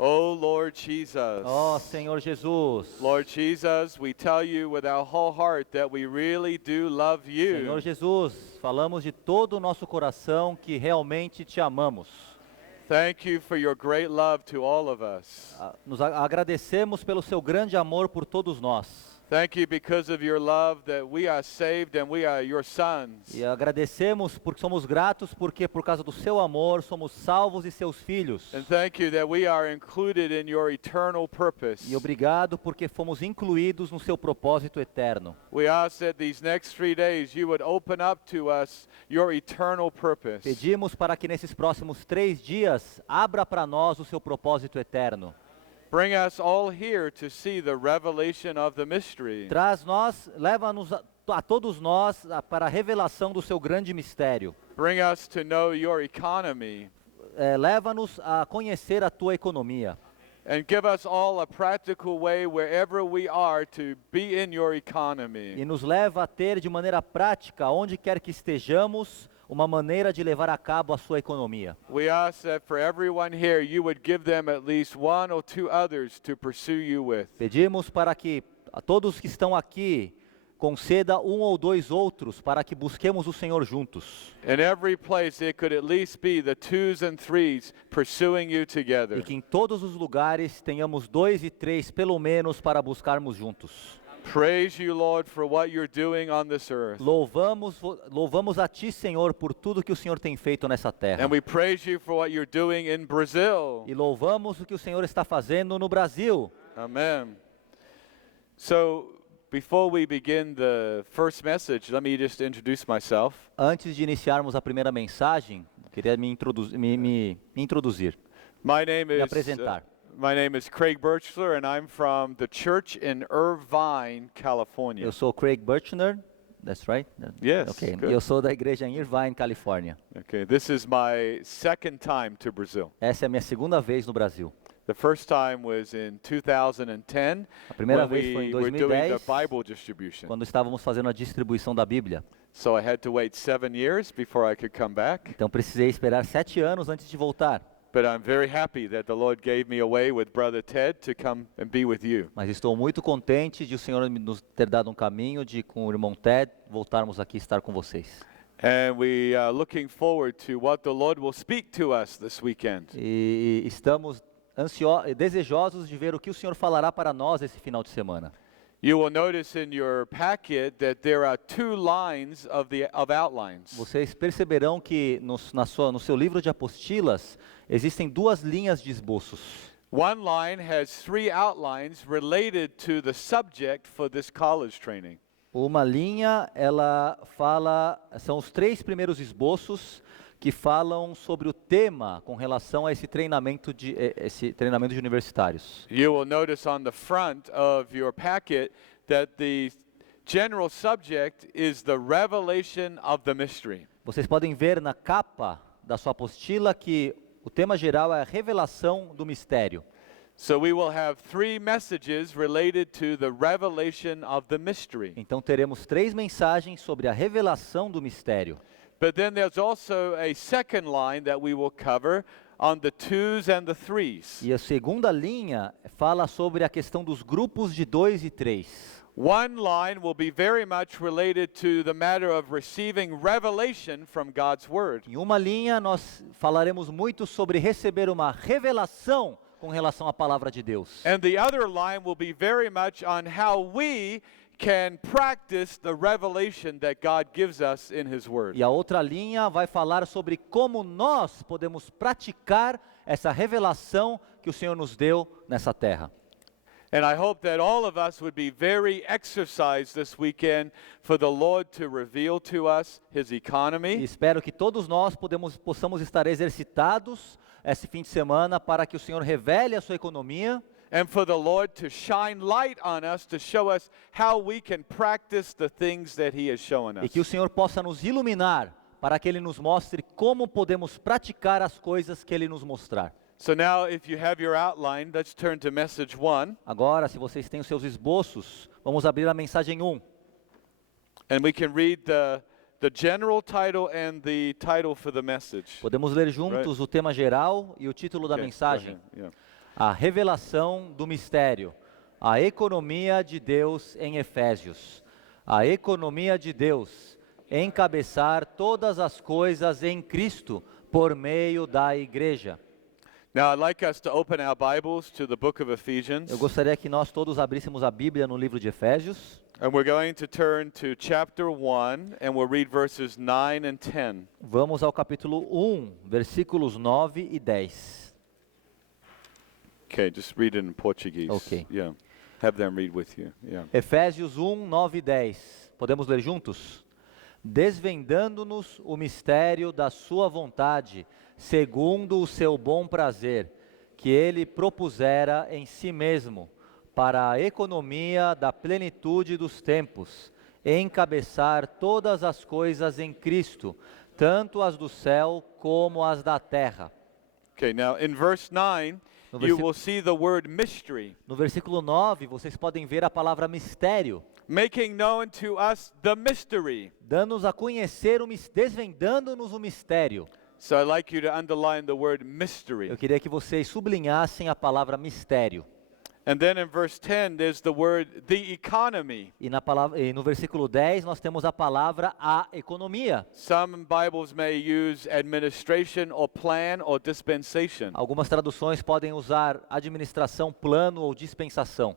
Oh Lord Jesus. Ó Senhor Jesus. Lord Jesus, we tell you with our whole heart that we really do love you. Senhor Jesus, falamos de todo o nosso coração que realmente te amamos. Thank you for your great love to all of us. Nos agradecemos pelo seu grande amor por todos nós. Thank you because of your love that we are saved and we are your sons. E agradecemos porque somos gratos porque por causa do seu amor somos salvos e seus filhos. And thank you that we are included in your eternal purpose. E obrigado porque fomos incluídos no seu propósito eterno. We ask that these next 3 days you would open up to us your eternal purpose. Pedimos para que nesses próximos 3 dias abra para nós o seu propósito eterno. Bring us all here to see the revelation of the mystery. Leva-nos a todos nós para a revelação do seu grande mistério. Bring us to know your economy. Leva-nos a conhecer a tua economia. And give us all a practical way wherever we are to be in your economy. E nos leva a ter de maneira prática, onde quer que estejamos, uma maneira de levar a cabo a sua economia. We ask that for everyone here you would give them at least 1 or 2 others to pursue you with. Pedimos para que a todos que estão aqui conceda 1 ou 2 outros para que busquemos o Senhor juntos. In every place there could at least be the 2s and 3s pursuing you together. E que em todos os lugares tenhamos 2 e 3 pelo menos para buscarmos juntos. Praise you, Lord, for what you're doing on this earth. Louvamos a ti, Senhor, por tudo que o Senhor tem feito nessa terra. And we praise you for what you're doing in Brazil. E louvamos o que o Senhor está fazendo no Brasil. Amen. So, before we begin the first message, let me just introduce myself. Antes de iniciarmos a primeira mensagem, queria me introduzir, My name me is apresentar. My name is Craig Birchler, and I'm from the church in Irvine, California. Eu sou Craig Birchner, that's right? Yes, Okay. good. Eu sou da igreja em Irvine, Califórnia. Okay, this is my second time to Brazil. Essa é a minha segunda vez no Brasil. The first time was in 2010 A primeira when vez foi em we were doing the 2010, Bible distribution. quando estávamos fazendo a distribuição da Bíblia. So I had to wait 7 years before I could come back. Então precisei esperar 7 anos antes de voltar. But I'm very happy that the Lord gave me a way with Brother Ted to come and be with you. Mas estou muito contente de o Senhor nos ter dado um caminho de, com o irmão Ted, voltarmos aqui e estar com vocês. And we are looking forward to what the Lord will speak to us this weekend. E estamos desejosos de ver o que o Senhor falará para nós esse final de semana. You will notice in your packet that there are 2 lines of outlines. Vocês perceberão que no seu livro de apostilas existem 2 linhas de esboços. One line has 3 outlines related to the subject for this college training. Uma linha, são os 3 primeiros esboços que falam sobre o tema com relação a esse treinamento de universitários. You will notice on the front of your packet that the general subject is the revelation of the mystery. Vocês podem ver na capa da sua apostila que o tema geral é a revelação do mistério. So we will have 3 messages related to the revelation of the mystery. Então teremos 3 mensagens sobre a revelação do mistério. But then there's also a second line that we will cover on the 2s and the 3s. E a segunda linha fala sobre a questão dos grupos de 2 e 3. One line will be very much related to the matter of receiving revelation from God's Word. Em uma linha nós falaremos muito sobre receber uma revelação com relação à palavra de Deus. And the other line will be very much on how we can practice the revelation that God gives us in His Word. E a outra linha vai falar sobre como nós podemos praticar essa revelação que o Senhor nos deu nessa terra. And I hope that all of us would be very exercised this weekend for the Lord to reveal to us His E economy. espero que todos nós possamos estar exercitados esse fim de semana para que o Senhor revele a sua economia. And for the Lord to shine light on us to show us how we can practice the things that He has shown E us. que o Senhor possa nos iluminar para que Ele nos mostre como podemos praticar as coisas que Ele nos mostrar. So now if you have your outline, let's turn to message 1. Agora, se vocês têm os seus esboços, vamos abrir a mensagem 1. And we can read the general title and the title for the message. Podemos ler juntos o tema geral e o título da Okay, go mensagem. ahead, yeah. A revelação do mistério, a economia de Deus em Efésios. A economia de Deus, encabeçar todas as coisas em Cristo por meio da igreja. Now, I'd like us to open our Bibles to the book of Ephesians, Eu gostaria que nós todos abríssemos a Bíblia no livro de Efésios. and we're going to turn to chapter 1, and we'll read verses 9 and 10. Vamos ao capítulo 1, versículos 9 e 10. Okay, just read it in Portuguese. Okay. Yeah. Have them read with you. Yeah. Efésios 1, 9 e 10. Podemos ler juntos? Desvendando-nos o mistério da sua vontade, segundo o seu bom prazer, que ele propusera em si mesmo, para a economia da plenitude dos tempos, encabeçar todas as coisas em Cristo, tanto as do céu como as da terra. Okay, now in verse 9, No you versi- will see the word mystery, No versículo 9, vocês podem ver a palavra mistério, making known to us the mystery. dando-nos a conhecer, desvendando-nos o mistério. So I'd like you to underline the word mystery. Eu queria que vocês sublinhassem a palavra mistério. And then in verse 10, there's the word the economy. E no versículo 10 nós temos a palavra a economia. Some Bibles may use administration or plan or dispensation, Algumas traduções podem usar administração, plano ou dispensação.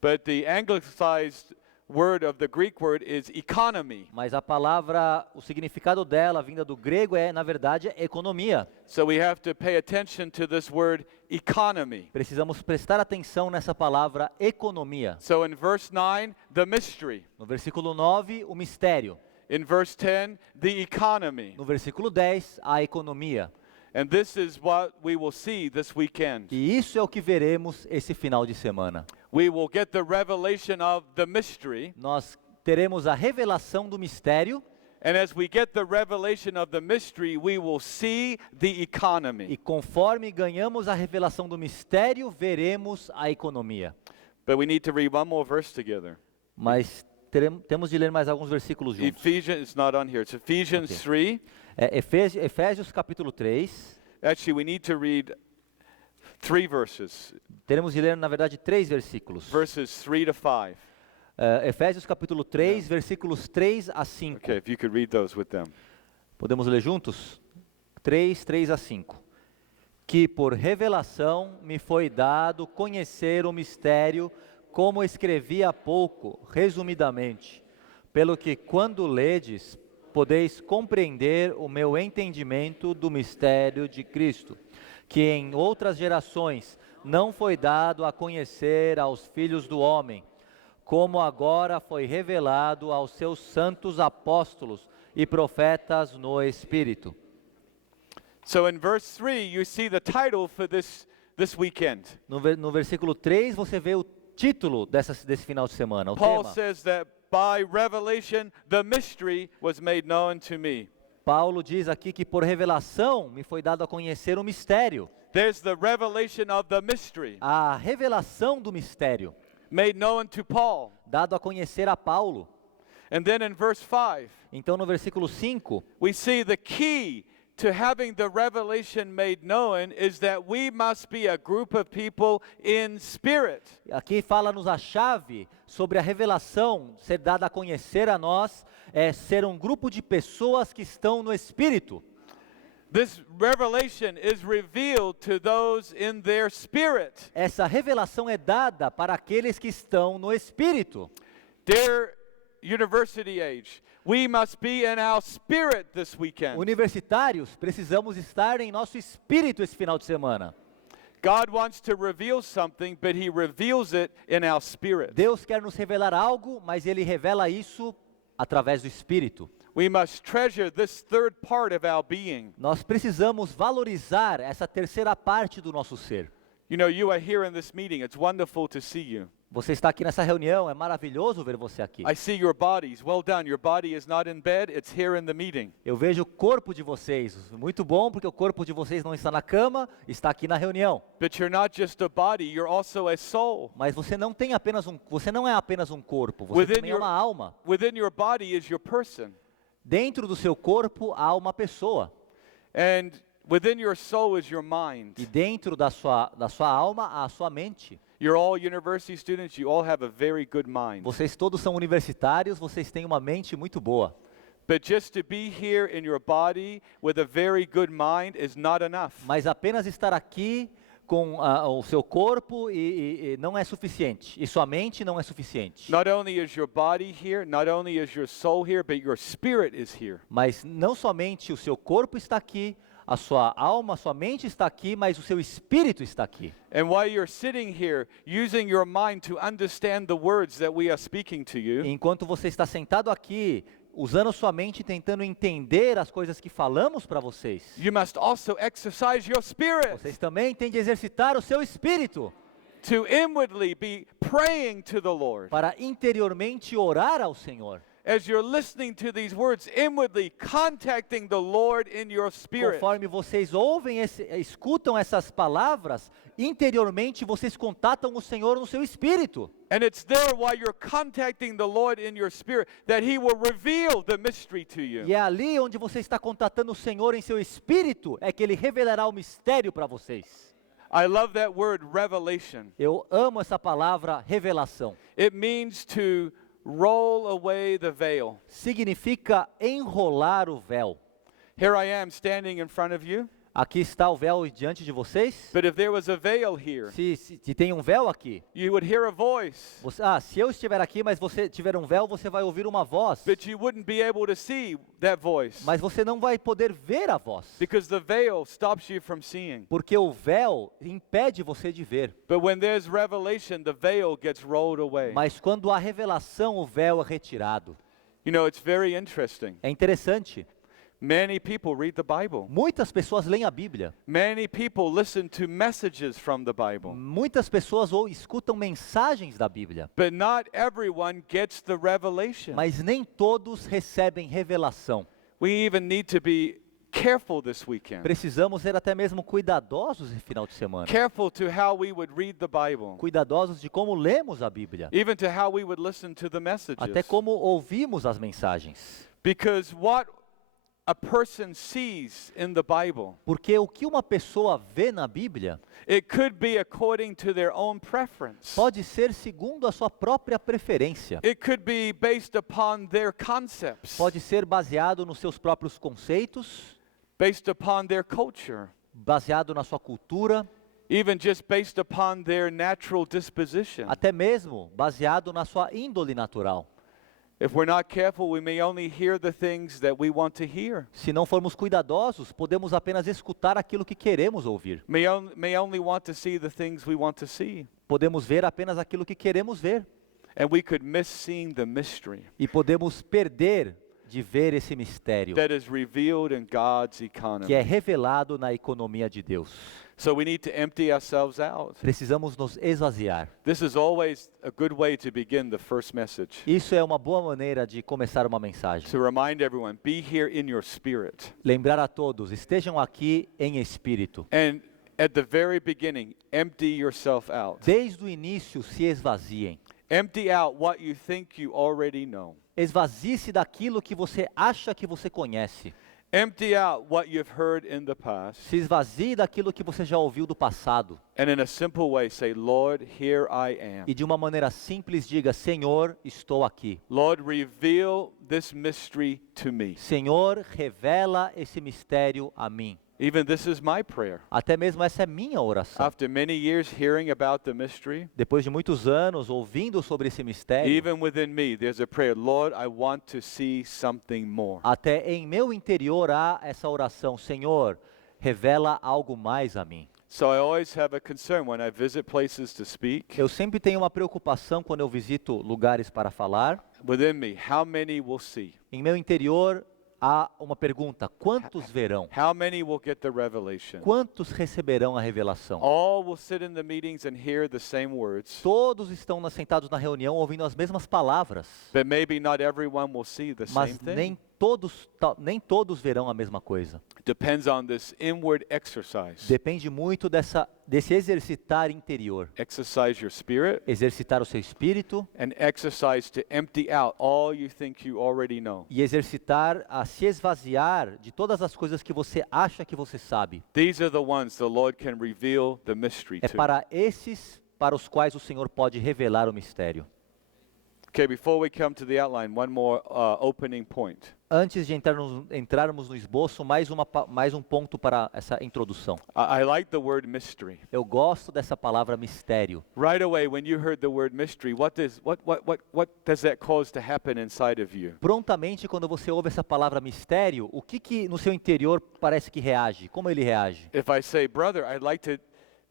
but the anglicized word of the Greek word is economy. Mas a palavra, o significado dela, vinda do grego, é, na verdade, economia. So we have to pay attention to this word economy. Precisamos prestar atenção nessa palavra economia. So in verse 9, the mystery. No versículo 9, o mistério. In verse 10, the economy. No versículo 10, a economia. And this is what we will see this weekend. E isso é o que veremos esse final de semana. We will get the revelation of the mystery. Nós teremos a revelação do mistério. And as we get the revelation of the mystery, we will see the economy. E conforme ganhamos a revelação do mistério, veremos a economia. But we need to read one more verse together. Mas temos de ler mais alguns versículos juntos. Ephesians, it's not on here. It's Ephesians Okay. 3. Efésios capítulo 3. Actually, we need to read 3 verses. Teremos de ler, na verdade, 3 versículos. Verses 3 to 5. Efésios capítulo 3, versículos 3 a 5. Okay, if you could read those with them. Podemos ler juntos? 3 a 5. Que por revelação me foi dado conhecer o mistério, como escrevi há pouco, resumidamente, pelo que quando ledes, podeis compreender o meu entendimento do mistério de Cristo, que em outras gerações não foi dado a conhecer aos filhos do homem, como agora foi revelado aos seus santos apóstolos e profetas no Espírito. So in verse 3, you see the title for this weekend. No versículo 3, você vê o título desse final de semana, o Paul tema. says that by revelation, the mystery was made known to me. Paulo diz aqui que por revelação me foi dado a conhecer o mistério. There's the revelation of the mystery A revelação do mistério, made known to Paul. dado a conhecer a Paulo. And then in verse 5, Então no versículo 5, we see the key to having the revelation made known is that we must be a group of people in spirit. aqui fala-nos a chave sobre a revelação ser dada a conhecer a nós, é ser um grupo de pessoas que estão no Espírito. This revelation is revealed to those in their spirit. Essa revelação é dada para aqueles que estão no Espírito. Dear university age, we must be in our spirit this weekend. Universitários, precisamos estar em nosso espírito esse final de semana. God wants to reveal something, but He reveals it in our spirit. Deus quer nos revelar algo, mas Ele revela isso através do Espírito. We must treasure this third part of our being. Nós precisamos valorizar essa terceira parte do nosso ser. You know, you are here in this meeting. It's wonderful to see you. Você está aqui nessa reunião, é maravilhoso ver você aqui. I see your bodies. Well done. Your body is not in bed, it's here in the meeting. Eu vejo o corpo de vocês, muito bom, porque o corpo de vocês não está na cama, está aqui na reunião. But you're not just a body, you're also a soul. Mas você não é apenas um corpo, você Within também é your- uma alma. Within your body is your person. Dentro do seu corpo há uma pessoa. And within your soul is your mind. E dentro da sua alma, a sua mente. You're all university students, you all have a very good mind. Vocês todos são universitários, vocês têm uma mente muito boa. But just to be here in your body with a very good mind is not enough. Mas apenas estar aqui com o seu corpo e não é suficiente. E sua mente não é suficiente. Not only is your body here, not only is your soul here, but your spirit is here. Mas não somente o seu corpo está aqui, a sua alma, a sua mente está aqui, mas o seu espírito está aqui. And while you're sitting here, using your mind to understand the words that we are speaking to you, Enquanto você está sentado aqui, usando sua mente, tentando entender as coisas que falamos para vocês, you must also exercise your spirit vocês também têm de exercitar o seu espírito to inwardly be praying to the Lord. para interiormente orar ao Senhor. As you're listening to these words, inwardly contacting the Lord in your spirit. Conforme vocês ouvem, escutam essas palavras, interiormente vocês contatam o Senhor no seu espírito. And it's there while you're contacting the Lord in your spirit that He will reveal the mystery to you. E é ali onde você está contatando o Senhor em seu espírito, é que Ele revelará o mistério para vocês. I love that word, revelation. Eu amo essa palavra, revelação. It means to roll away the veil. Significa enrolar o véu. Here I am standing in front of you, Aqui está o véu diante de vocês. but if there was a veil here, Se tem um véu aqui, you would hear a voice, se eu estiver aqui, mas você tiver um véu, você vai ouvir uma voz. but you wouldn't be able to see that voice Mas você não vai poder ver a voz. because the veil stops you from seeing. Porque o véu impede você de ver. But when there's revelation, the veil gets rolled away. Mas quando há revelação, o véu é retirado. You know, it's very interesting. É interessante. Many people read the Bible. Muitas pessoas leem a Bíblia. Many people listen to messages from the Bible. Muitas pessoas escutam mensagens da Bíblia. But not everyone gets the revelation. Mas nem todos recebem revelação. We even need to be careful this weekend. Precisamos ser até mesmo cuidadosos no final de semana. Careful to how we would read the Bible. Cuidadosos de como lemos a Bíblia. Even to how we would listen to the messages. Até como ouvimos as mensagens. Because what a person sees in the Bible, Porque o que uma pessoa vê na Bíblia it could be according to their own preference. pode ser segundo a sua própria preferência. It could be based upon their concepts, Pode ser baseado nos seus próprios conceitos, based upon their culture, baseado na sua cultura, even just based upon their natural disposition. até mesmo baseado na sua índole natural. If we're not careful, we may only hear the things that we want to hear. Se não formos cuidadosos, podemos apenas escutar aquilo que queremos ouvir. May only want to see the things we want to see. Podemos ver apenas aquilo que queremos ver. And we could miss seeing the mystery E podemos perder de ver esse mistério that is revealed in God's que é economy. revelado na economia de Deus. So we need to empty ourselves out. Precisamos nos esvaziar. This is always a good way to begin the first message. Isso é uma boa maneira de começar uma mensagem. To remind everyone, be here in your spirit. Lembrar a todos, estejam aqui em espírito. And at the very beginning, empty yourself out. Desde o início, se esvaziem. Empty out what you think you already know. Esvazie-se daquilo que você acha que você conhece. Empty out what you've heard in the past. Se esvazie daquilo que você já ouviu do passado. And in a simple way, say, Lord, here I am. E de uma maneira simples diga, Senhor, estou aqui. Lord, reveal this mystery to me. Senhor, revela esse mistério a mim. Even this is my prayer. Até mesmo essa é minha oração. After many years hearing about the mystery, Depois de muitos anos ouvindo sobre esse mistério, even within me, there's a prayer, Lord, I want to see something more. até em meu interior há essa oração, Senhor, revela algo mais a mim. So I always have a concern when I visit places to speak. Eu sempre tenho uma preocupação quando eu visito lugares para falar. Within me, how many will see? Em meu interior há uma pergunta: quantos verão? How many will get the revelation? Quantos receberão a revelação? All will sit in the meetings and hear the same words, Todos estão sentados na reunião ouvindo as mesmas palavras, but maybe not everyone will see the same mas thing. nem nem todos verão a mesma coisa. Depends on this inward exercise. Depende muito desse exercitar interior. Exercise your spirit Exercitar o seu espírito and exercise to empty out all you think you already know. e exercitar a se esvaziar de todas as coisas que você acha que você sabe. These are the ones the Lord can reveal the mystery É to. para esses para os quais o Senhor pode revelar o mistério. Okay, before we come to the outline, one more opening point. Antes de entrarmos no esboço, mais um ponto para essa introdução. I like the word mystery. Eu gosto dessa palavra mistério. Right away, when you heard the word mystery, what does that cause to happen inside of you? Prontamente, quando você ouve essa palavra mistério, o que no seu interior parece que reage? Como ele reage? If I say, brother,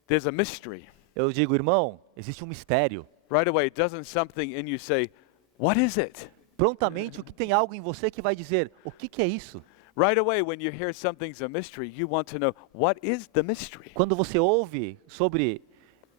there's a mystery. Eu digo, irmão, existe um mistério. Right away, doesn't something in you say, what is it? Prontamente, o que tem algo em você que vai dizer, o que é isso? Right away, when you hear something's a mystery, you want to know, what is the mystery? Quando você ouve sobre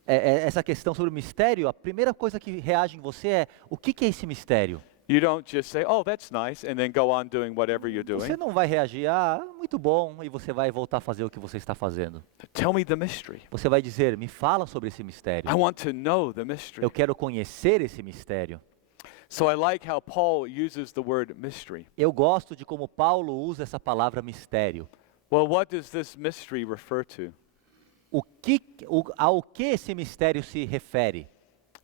essa questão sobre o mistério, a primeira coisa que reage em você é, o que é esse mistério? You don't just say, oh, that's nice, and then go on doing whatever you're Você doing. não vai reagir, muito bom, e você vai voltar a fazer o que você está fazendo. Tell me the mystery. Você vai dizer, me fala sobre esse mistério. I want to know the mystery. Eu quero conhecer esse mistério. So I like how Paul uses the word mystery. Eu gosto de como Paulo usa essa palavra mistério. Well, what does this mystery refer to? Ao que esse mistério se refere?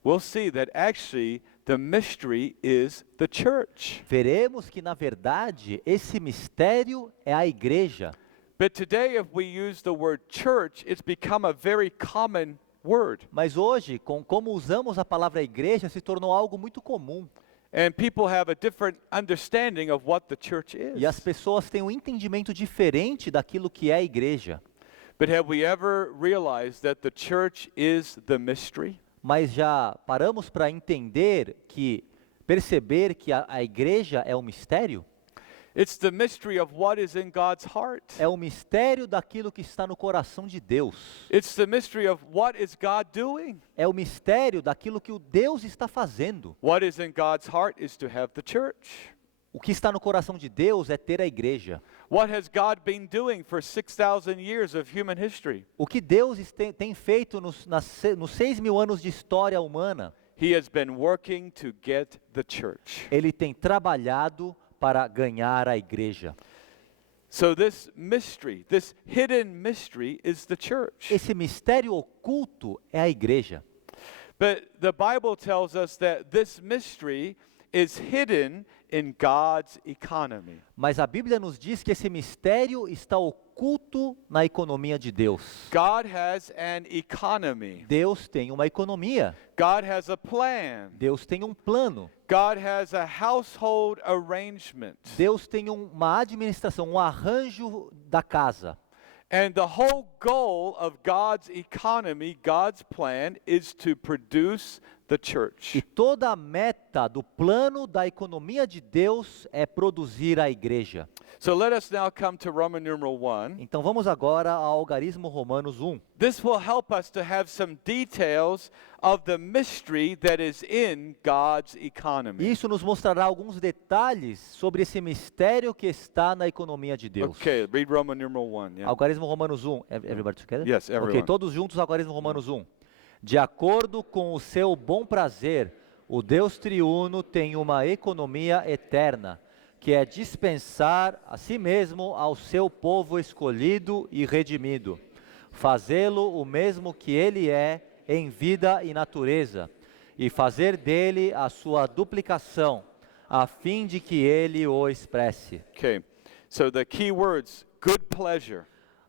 We'll see that actually the mystery is the church. Veremos que, na verdade, esse mistério é a igreja. But today, if we use the word church, it's become a very common word. Mas hoje, como usamos a palavra igreja, se tornou algo muito comum. And people have a different understanding of what the church E as is. pessoas têm um entendimento diferente daquilo que é a igreja. But have we ever realized that the church is the mystery? Mas já paramos para perceber que a igreja é um mistério? It's the mystery of what is in God's heart. É o mistério daquilo que está no coração de Deus. It's the mystery of what is God doing. É o mistério daquilo que o Deus está fazendo. What is in God's heart is to have the church. O que está no coração de Deus é ter a igreja. What has God been doing for 6,000 years of human history? O que Deus tem feito nos 6.000 anos de história humana, He has been working to get the church. Ele tem trabalhado para ganhar a igreja. So this mystery, this hidden mystery is the church. Esse mistério oculto é a igreja. But the Bible tells us that this mystery is hidden in God's economy. Mas a Bíblia nos diz que esse mistério está oculto na economia de Deus. God has an economy. Deus tem uma economia. God has a plan. Deus tem um plano. God has a household arrangement. Deus tem uma administração, um arranjo da casa. And the whole goal of God's economy, God's plan, is to produce the church. E toda a meta do plano da economia de Deus é produzir a igreja. So let us now come to Roman numeral 1. Então vamos agora ao algarismo Romanos 1. This will help us to have some details of the mystery that is in God's economy. Isso nos mostrará alguns detalhes sobre esse mistério que está na economia de Deus. Okay, read Roman numeral 1. Yeah. Algarismo Romanos 1. Everybody together? Yes, everyone. Ok, todos juntos, algarismo Romanos 1. De acordo com o seu bom prazer, o Deus triuno tem uma economia eterna, que é dispensar a si mesmo ao seu povo escolhido e redimido, fazê-lo o mesmo que ele é em vida e natureza, e fazer dele a sua duplicação, a fim de que ele o expresse. Okay, so the key words, good pleasure,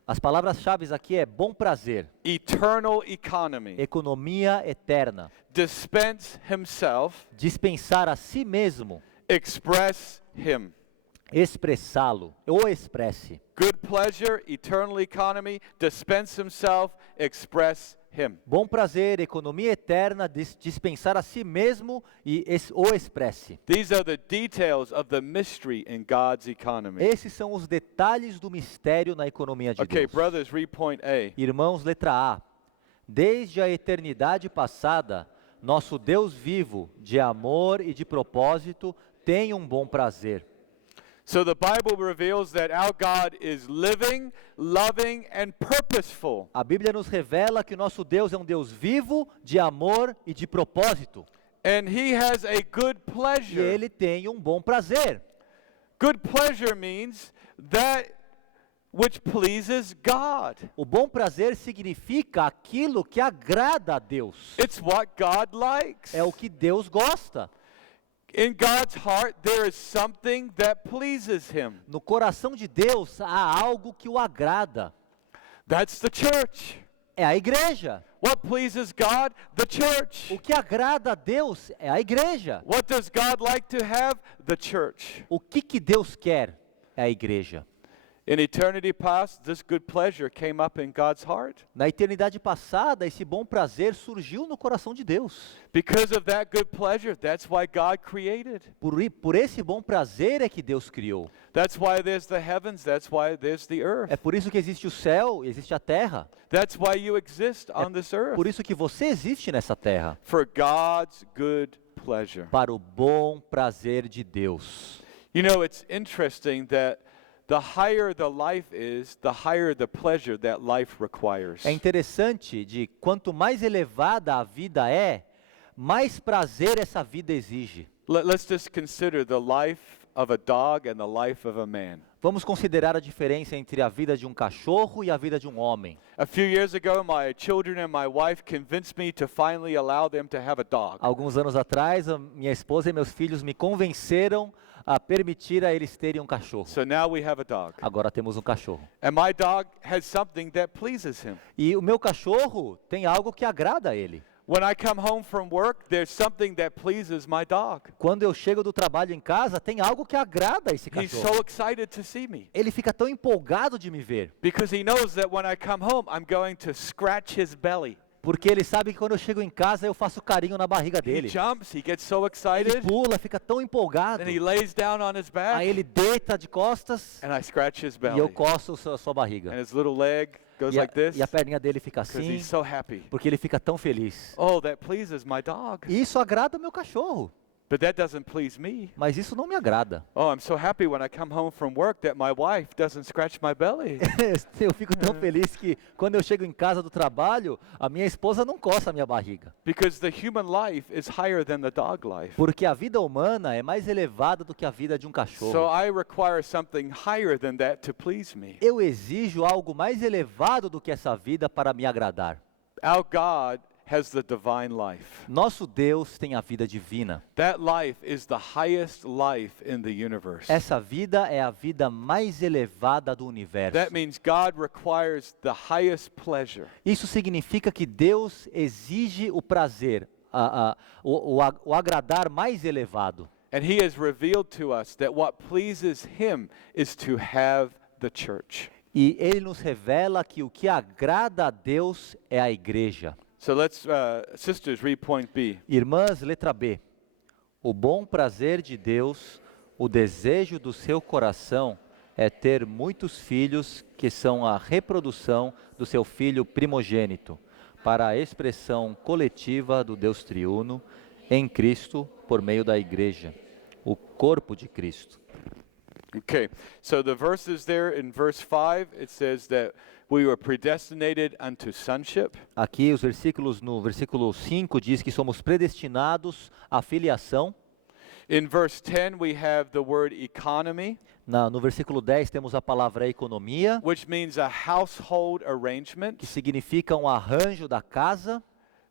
As palavras-chave aqui é bom prazer, eternal economy, economia eterna, dispense himself, dispensar a si mesmo, express him. expressá-lo, ou expresse. Good pleasure, eternal economy, dispense himself, express him. Bom prazer, economia eterna, dispensar a si mesmo e o expresse. These are the details of the mystery in God's economy. Esses são os detalhes do mistério na economia de Okay, Deus. brothers, read point A. Irmãos, letra A. Desde a eternidade passada, nosso Deus vivo, de amor e de propósito, tem um bom prazer. So the Bible reveals that our God is living, loving, and purposeful. A Bíblia nos revela que o nosso Deus é um Deus vivo, de amor e de propósito. And He has a good E pleasure. Ele tem um bom prazer. Good pleasure means that which pleases God. O bom prazer significa aquilo que agrada a Deus. It's what God likes. É o que Deus gosta. In God's heart, there is something that pleases Him. No coração de Deus há algo que o agrada. That's the church. É a igreja. What pleases God? The O church. que agrada a Deus é a igreja. What does God like to have? The church. O que Deus quer é a igreja. In eternity past, this good pleasure came up in God's heart. Na eternidade passada, esse bom prazer surgiu no coração de Deus. Because of that good pleasure, that's why God created. Por esse bom prazer é que Deus criou. That's why there's the heavens, that's why there's the earth. É por isso que existe o céu e existe a terra. That's why you exist on this earth. Por isso que você existe nessa terra. For God's good pleasure. Para o bom prazer de Deus. You know, it's interesting that the higher the life is, the higher the pleasure that life requires. É interessante de quanto mais elevada a vida é, mais prazer essa vida exige. Let's just consider the life of a dog and the life of a man. Vamos considerar a diferença entre a vida de um cachorro e a vida de um homem. A few years ago, my children and my wife convinced me to finally allow them to have a dog. Alguns anos atrás, a minha esposa e meus filhos me convenceram a permitir a eles terem um cachorro. So now we have a dog. Agora temos um cachorro. And my dog has something that pleases him. E o meu cachorro tem algo que agrada a ele. When I come home from work, there's something that pleases my dog. Quando eu chego do trabalho em casa, tem algo que agrada a esse He's cachorro. so excited to see me Ele fica tão empolgado de me ver, because he knows that when I come home, I'm going to scratch his belly. porque ele sabe que quando eu chego em casa eu faço carinho na barriga He dele. jumps, he gets so Ele excited, pula, fica tão empolgado. and he lays down on his back, Aí ele deita de costas and I scratch his e eu belly. coço a sua And barriga. his little leg goes E a, like this e a perninha dele fica because assim, he's so happy. porque ele fica tão feliz. Oh, that pleases my dog. E isso agrada o meu cachorro, But that doesn't please me. mas isso não me agrada. Oh, I'm so happy when I come home from work that my wife doesn't scratch my belly. Eu fico tão feliz que quando eu chego em casa do trabalho, a minha esposa não coça a minha barriga. Because the human life is higher than the dog life. Porque a vida humana é mais elevada do que a vida de um So cachorro. I require something higher than that to please me. Eu exijo algo mais elevado do que essa vida para me agradar. Our God has the divine life. Nosso Deus tem a vida divina. That life is the highest life in the universe. Essa vida é a vida mais elevada do universo. That means God requires the highest pleasure. Isso significa que Deus exige o prazer, o agradar mais elevado. And He has revealed to us that what pleases Him is to have the church. E Ele nos revela que o que agrada a Deus é a igreja. So let's, sisters, read point B. Irmãs, letra B. O bom prazer de Deus, o desejo do seu coração é ter muitos filhos que são a reprodução do seu filho primogênito, para a expressão coletiva do Deus triuno em Cristo por meio da igreja, o corpo de Cristo. Okay, so the verses there in verse 5, it says that we were predestinated unto sonship. Aqui os versículos, no versículo 5 diz que somos predestinados à filiação. In verse 10, we have the word economy, No versículo 10 temos a palavra economia, which means a household arrangement. que significa um arranjo da casa.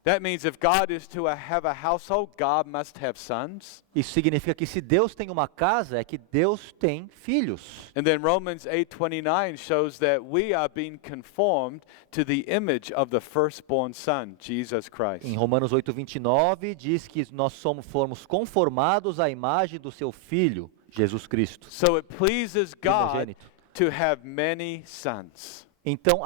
That means if God is to have a household, God must have sons. Isso significa que se Deus tem uma casa, é que Deus tem filhos. And then Romans 8:29 shows that we are being conformed to the image of the firstborn son, Jesus Christ. Em Romanos 8:29 diz que nós fomos conformados à imagem do seu Filho, Jesus Cristo, So it pleases God primogênito. to have many sons. Então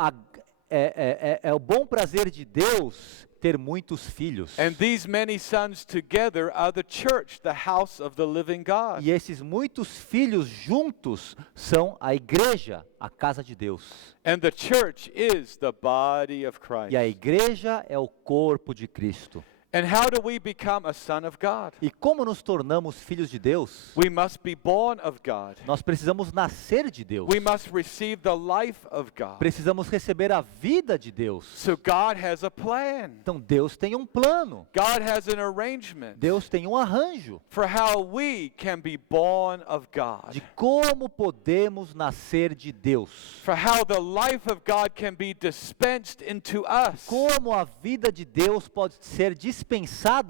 é o bom prazer de Deus ter muitos filhos. And these many sons together are the church, the house of the living God. E esses muitos filhos juntos são a igreja, a casa de Deus. And the church is the body of E a Christ. igreja é o corpo de Cristo. And how do we become a son of God? E como nos tornamos filhos de Deus? We must be born of God. Nós precisamos nascer de Deus. We must receive the life of God. Precisamos receber a vida de Deus. So God has a plan. Então Deus tem um plano. God has an arrangement Deus tem um arranjo for how we can be born of God. de como podemos nascer de Deus. For how the life of God can be dispensed into us. Como a vida de Deus pode ser dispensada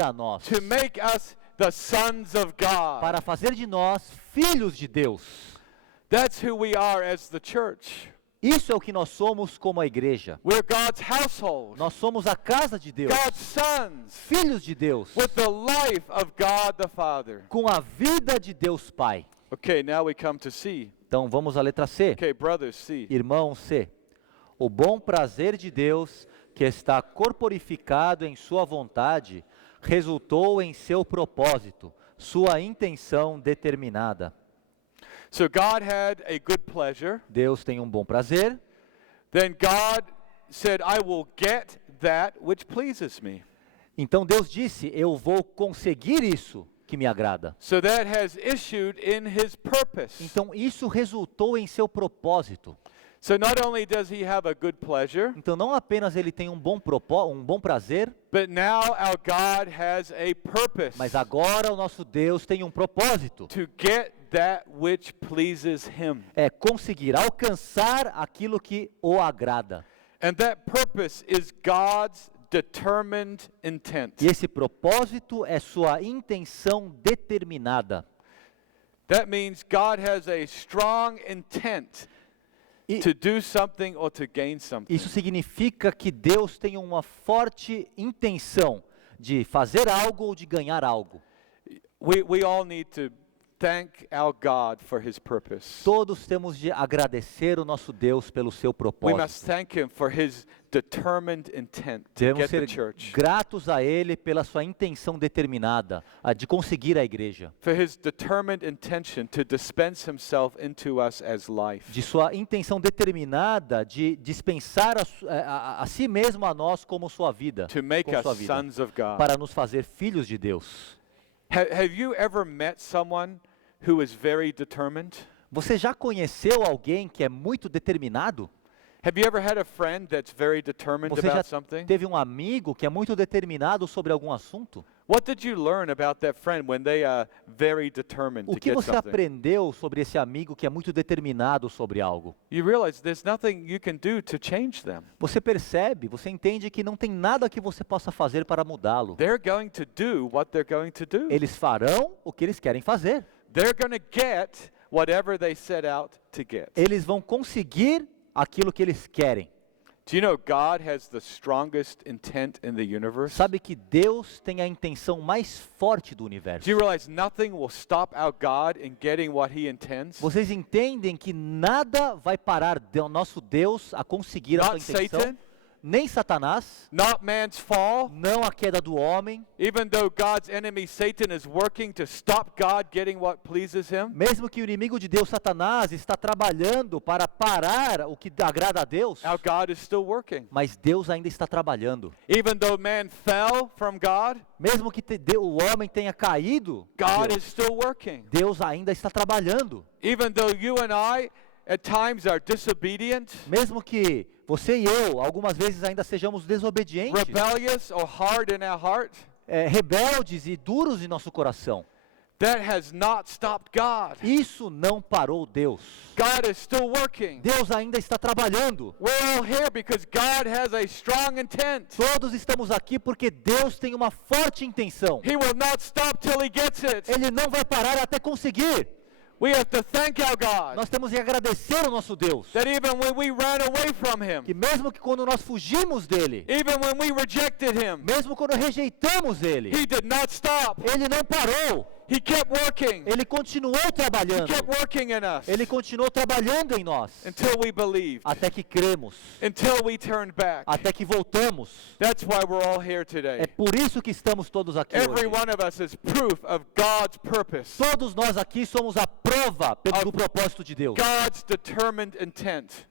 a nós. To make us the sons of God. Para fazer de nós filhos de Deus. That's who we are as the church. Isso é o que nós somos como a igreja. We're God's household. Nós somos a casa de Deus. God's sons. Filhos de Deus. With the life of God the Father. Com a vida de Deus Pai. Okay, now we come to C. Então vamos à letra C. Okay, brothers, C. Irmão C. O bom prazer de Deus, que está corporificado em sua vontade, resultou em seu propósito, sua intenção determinada. So God had a good pleasure. Deus tem um bom prazer. Then God said, I will get that which pleases me. Então Deus disse, eu vou conseguir isso que me agrada. So that has issued in his purpose. Então isso resultou em seu propósito. So not only does he have a good pleasure, Então não apenas ele tem um bom prazer, but now our God has a purpose mas agora o nosso Deus tem um propósito. to get that which pleases him. É conseguir alcançar aquilo que o agrada. And that purpose is God's determined intent. E esse propósito é sua intenção determinada. That means God has a strong intent E to do something or to gain something. isso significa que Deus tem uma forte intenção de fazer algo ou de ganhar algo. We all need to thank our God for his purpose. Todos temos de agradecer o nosso Deus pelo seu We must propósito. thank him for his determined intent to Devemos get the ser church. gratos a Ele pela sua intenção determinada, a de conseguir a igreja. For his determined intention to dispense himself into us as life. De sua intenção determinada de dispensar a si mesmo a nós como sua vida, To make como us sua vida, sons of God. para nos fazer filhos de Deus. Have you ever met someone who is very determined? Você já conheceu alguém que é muito determinado? Have you ever had a friend that's very determined Você já about something? teve um amigo que é muito determinado sobre algum assunto? What did you learn about that friend when they are very determined O to que get você something? aprendeu sobre esse amigo que é muito determinado sobre algo? You realize there's nothing you can do to change them. Você percebe, você entende que não tem nada que você possa fazer para mudá-lo. They're going to do what they're going to do. Eles farão o que eles querem fazer. They're going to get whatever they set out to get. Eles vão conseguir aquilo que eles querem. Do you know God has the strongest intent in the universe? Sabe que Deus tem a intenção mais forte do universo. Do you realize nothing will stop our God in getting what he intends? Vocês entendem que nada vai parar do nosso Deus a conseguir a sua Not intenção? Satan, Nem Satanás, not man's fall. não a queda do homem. Even though God's enemy Satan is working to stop God getting what pleases him, Mesmo que o inimigo de Deus, Satanás, está trabalhando para parar o que agrada a Deus, our God is still working. mas Deus ainda está trabalhando. Even though man fell from God, Mesmo que o homem tenha caído, God is still working. Deus ainda está trabalhando. Even though you and I at times are disobedient, Mesmo que você e eu, algumas vezes, ainda sejamos desobedientes, rebellious, or hard in our heart, rebeldes e duros em nosso coração, that has not stopped God. isso não parou Deus. God is still working. Deus ainda está trabalhando. We're all here because God has a strong intent. Todos estamos aqui porque Deus tem uma forte intenção. He will not stop till he gets it. Ele não vai parar até conseguir. We have to thank our God Nós temos que agradecer ao nosso Deus. that even when we ran away from him, Que mesmo que quando nós fugimos dele, even when we rejected him, mesmo quando rejeitamos ele, he did not stop. ele não parou. He kept working. Ele continuou He trabalhando. kept working in us Ele continuou trabalhando em nós. until we believed, Até que cremos. until we turned back. Até que voltamos. That's why we're all here É today. por isso que estamos todos aqui Every hoje. one of us is proof of God's purpose, Todos nós aqui somos a prova do propósito de Deus. God's determined intent.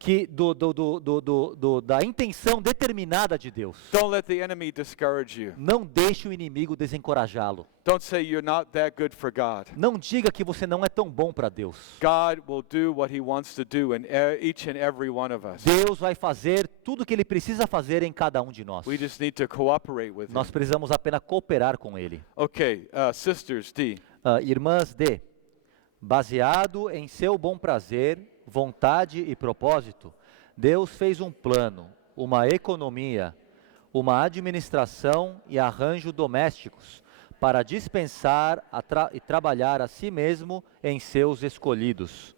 Da intenção determinada de Deus. Don't let the enemy discourage you. Não deixe o inimigo desencorajá-lo. Don't say you're not that good for God. Não diga que você não é tão bom para Deus. God will do what He wants to do in each and every one of us. Deus vai fazer tudo o que Ele precisa fazer em cada um de nós. We just need to cooperate with Him. Nós precisamos apenas cooperar com Ele. Okay, sisters, D. Irmãs D, baseado em seu bom prazer, vontade e propósito, Deus fez um plano, uma economia, uma administração e arranjo domésticos para dispensar e trabalhar a si mesmo em seus escolhidos.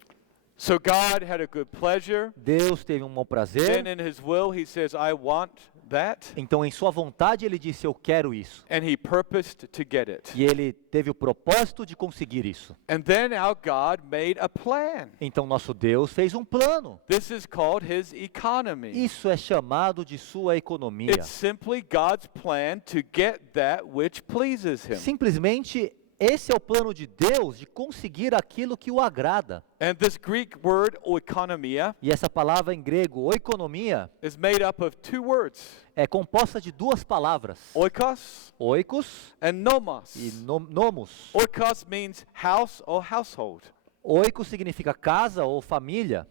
So God had a good pleasure. Deus teve um bom prazer. Then in His will, He says, I want that. Então, em sua vontade, Ele disse, eu quero isso. And He purposed to get it. E Ele teve o propósito de conseguir isso. And then our God made a plan. Então, nosso Deus fez um plano. This is called His economy. Isso é chamado de sua economia. It's simply God's plan to get that which pleases Him. Simplesmente, esse é o plano de Deus de conseguir aquilo que o agrada. And this Greek word, oikonomia, E essa palavra em grego, oikonomia, is made up of two words, é composta de duas palavras. oikos Oikos and nomos. e nomos. Oikos means house or household, Oikos significa casa ou família.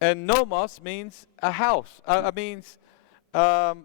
and nomos means a house. Means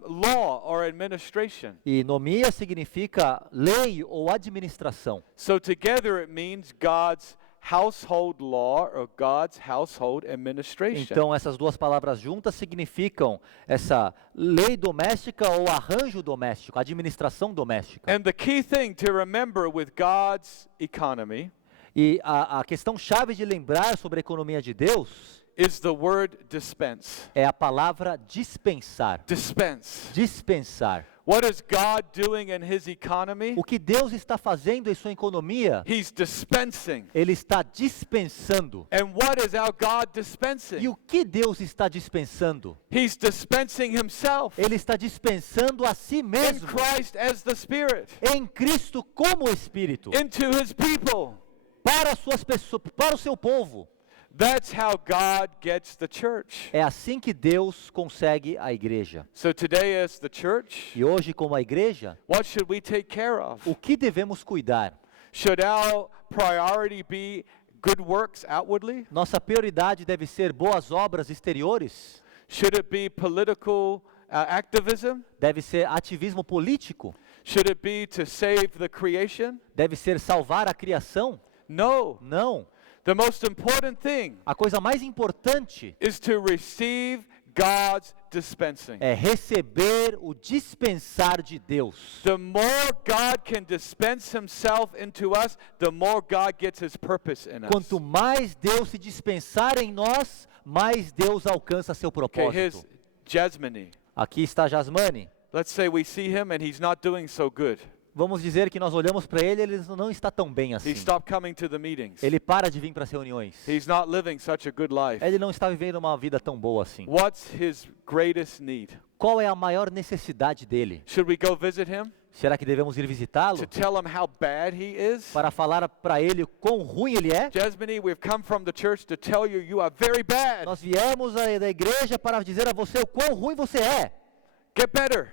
law or administration. E nomia significa lei ou administração. So together it means God's household law or God's household administration. Então, essas duas palavras juntas significam essa lei doméstica ou arranjo doméstico, administração doméstica. And the key thing to remember with God's economy E a questão chave de lembrar sobre a economia de Deus is the word dispense. é a palavra dispensar. Dispense. Dispensar. What is God doing in His economy? O que Deus está fazendo em sua economia? He's dispensing. Ele está dispensando. And what is our God E dispensing? o que Deus está dispensando? He's dispensing Himself Ele está dispensando a si in mesmo, Christ as the Spirit em Cristo como Espírito, into His people. para as suas pessoas, para o seu povo. That's how God gets the church. É assim que Deus consegue a igreja. So today as the church, E hoje, como a igreja, what should we take care of? o que devemos cuidar? Should our priority be good works outwardly? Nossa prioridade deve ser boas obras exteriores? Should it be political activism? Deve ser ativismo político? Should it be to save the creation? Deve ser salvar a criação? No. Não. The most important thing A coisa mais importante is to receive God's dispensing. é receber o dispensar de Deus. The more God can dispense Himself into us, the more God gets His purpose in us. Quanto mais Deus se dispensar em nós, mais Deus alcança seu Okay, here's propósito. Jasmine. Aqui está Jasmane. Let's say we see him and he's not doing so good. Vamos dizer que nós olhamos para ele, ele não está tão bem He assim. stopped coming to the meetings. Ele para de vir para as reuniões. He's not living such a good life. Ele não está vivendo uma vida tão boa assim. What's his greatest need? Qual é a maior necessidade dele? Should we go visit him Será que devemos ir visitá-lo to tell him how bad he is? para falar para ele o quão ruim ele é? Jasmine, we've come from the church to tell you you are very bad. Nós viemos da igreja para dizer a você o quão ruim você é. Get better.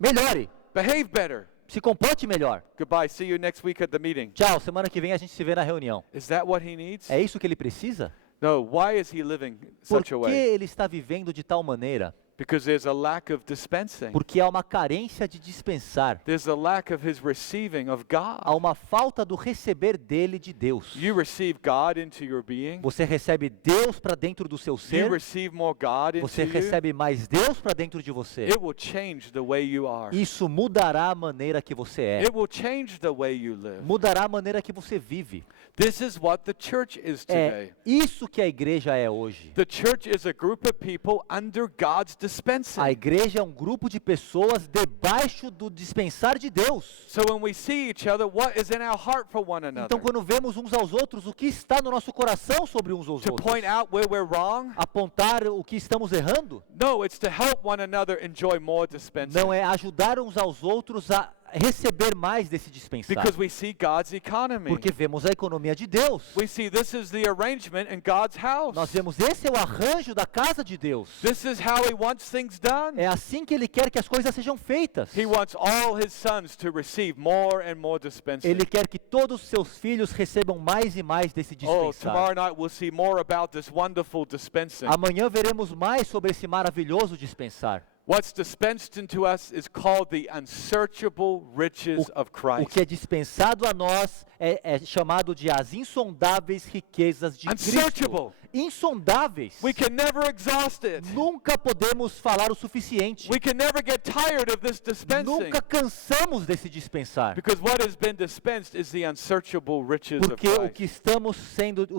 Melhore, Behave better. se comporte melhor. Goodbye. See you next week at the meeting. Tchau, semana que vem a gente se vê na reunião. Is that what he needs? É isso que ele precisa? No. Why is he living Por such que a way? ele está vivendo de tal maneira? Because there's a lack of dispensing. Porque há uma carência de dispensar. There's a lack of his receiving of Há God. uma falta do receber dele de Deus. You receive God into your being. Você recebe Deus para dentro do seu You ser. receive more God into Você you. recebe mais Deus para dentro de você. It will change the way you are. Isso mudará a maneira que você é. It will change the way you live. Mudará a maneira que você vive. This is what the church is É today. isso que a igreja é hoje. The church is a group of people under God's dispensing. A igreja é um grupo de pessoas debaixo do dispensar de Deus. So when we see each other, what is in our heart for one another? Então, quando vemos uns aos outros, o que está no nosso coração sobre uns aos To outros? point out where we're wrong? Apontar o que estamos errando? No, it's to help one another enjoy more dispensing. Não, é ajudar uns aos outros a receber mais desse dispensar. Because we see God's economy. Porque vemos a economia de Deus. We see this is the arrangement in God's house. Nós vemos esse é o arranjo da casa de Deus. This is how He wants things done. É assim que Ele quer que as coisas sejam feitas. He wants all His sons to receive more and more dispensing. Ele quer que todos os seus filhos recebam mais e mais desse Oh, dispensar. tomorrow night we'll see more about this wonderful dispensing. Amanhã veremos mais sobre esse maravilhoso dispensar. What's dispensed into us is called the unsearchable riches of O Christ. que é dispensado a nós é chamado de as insondáveis riquezas de Cristo. Unsearchable. Insondáveis. We can never exhaust it. Nunca podemos falar o suficiente. We can never get tired of this dispensing. Nunca cansamos desse dispensar. Because what has been dispensed is the unsearchable riches of Porque o Christ.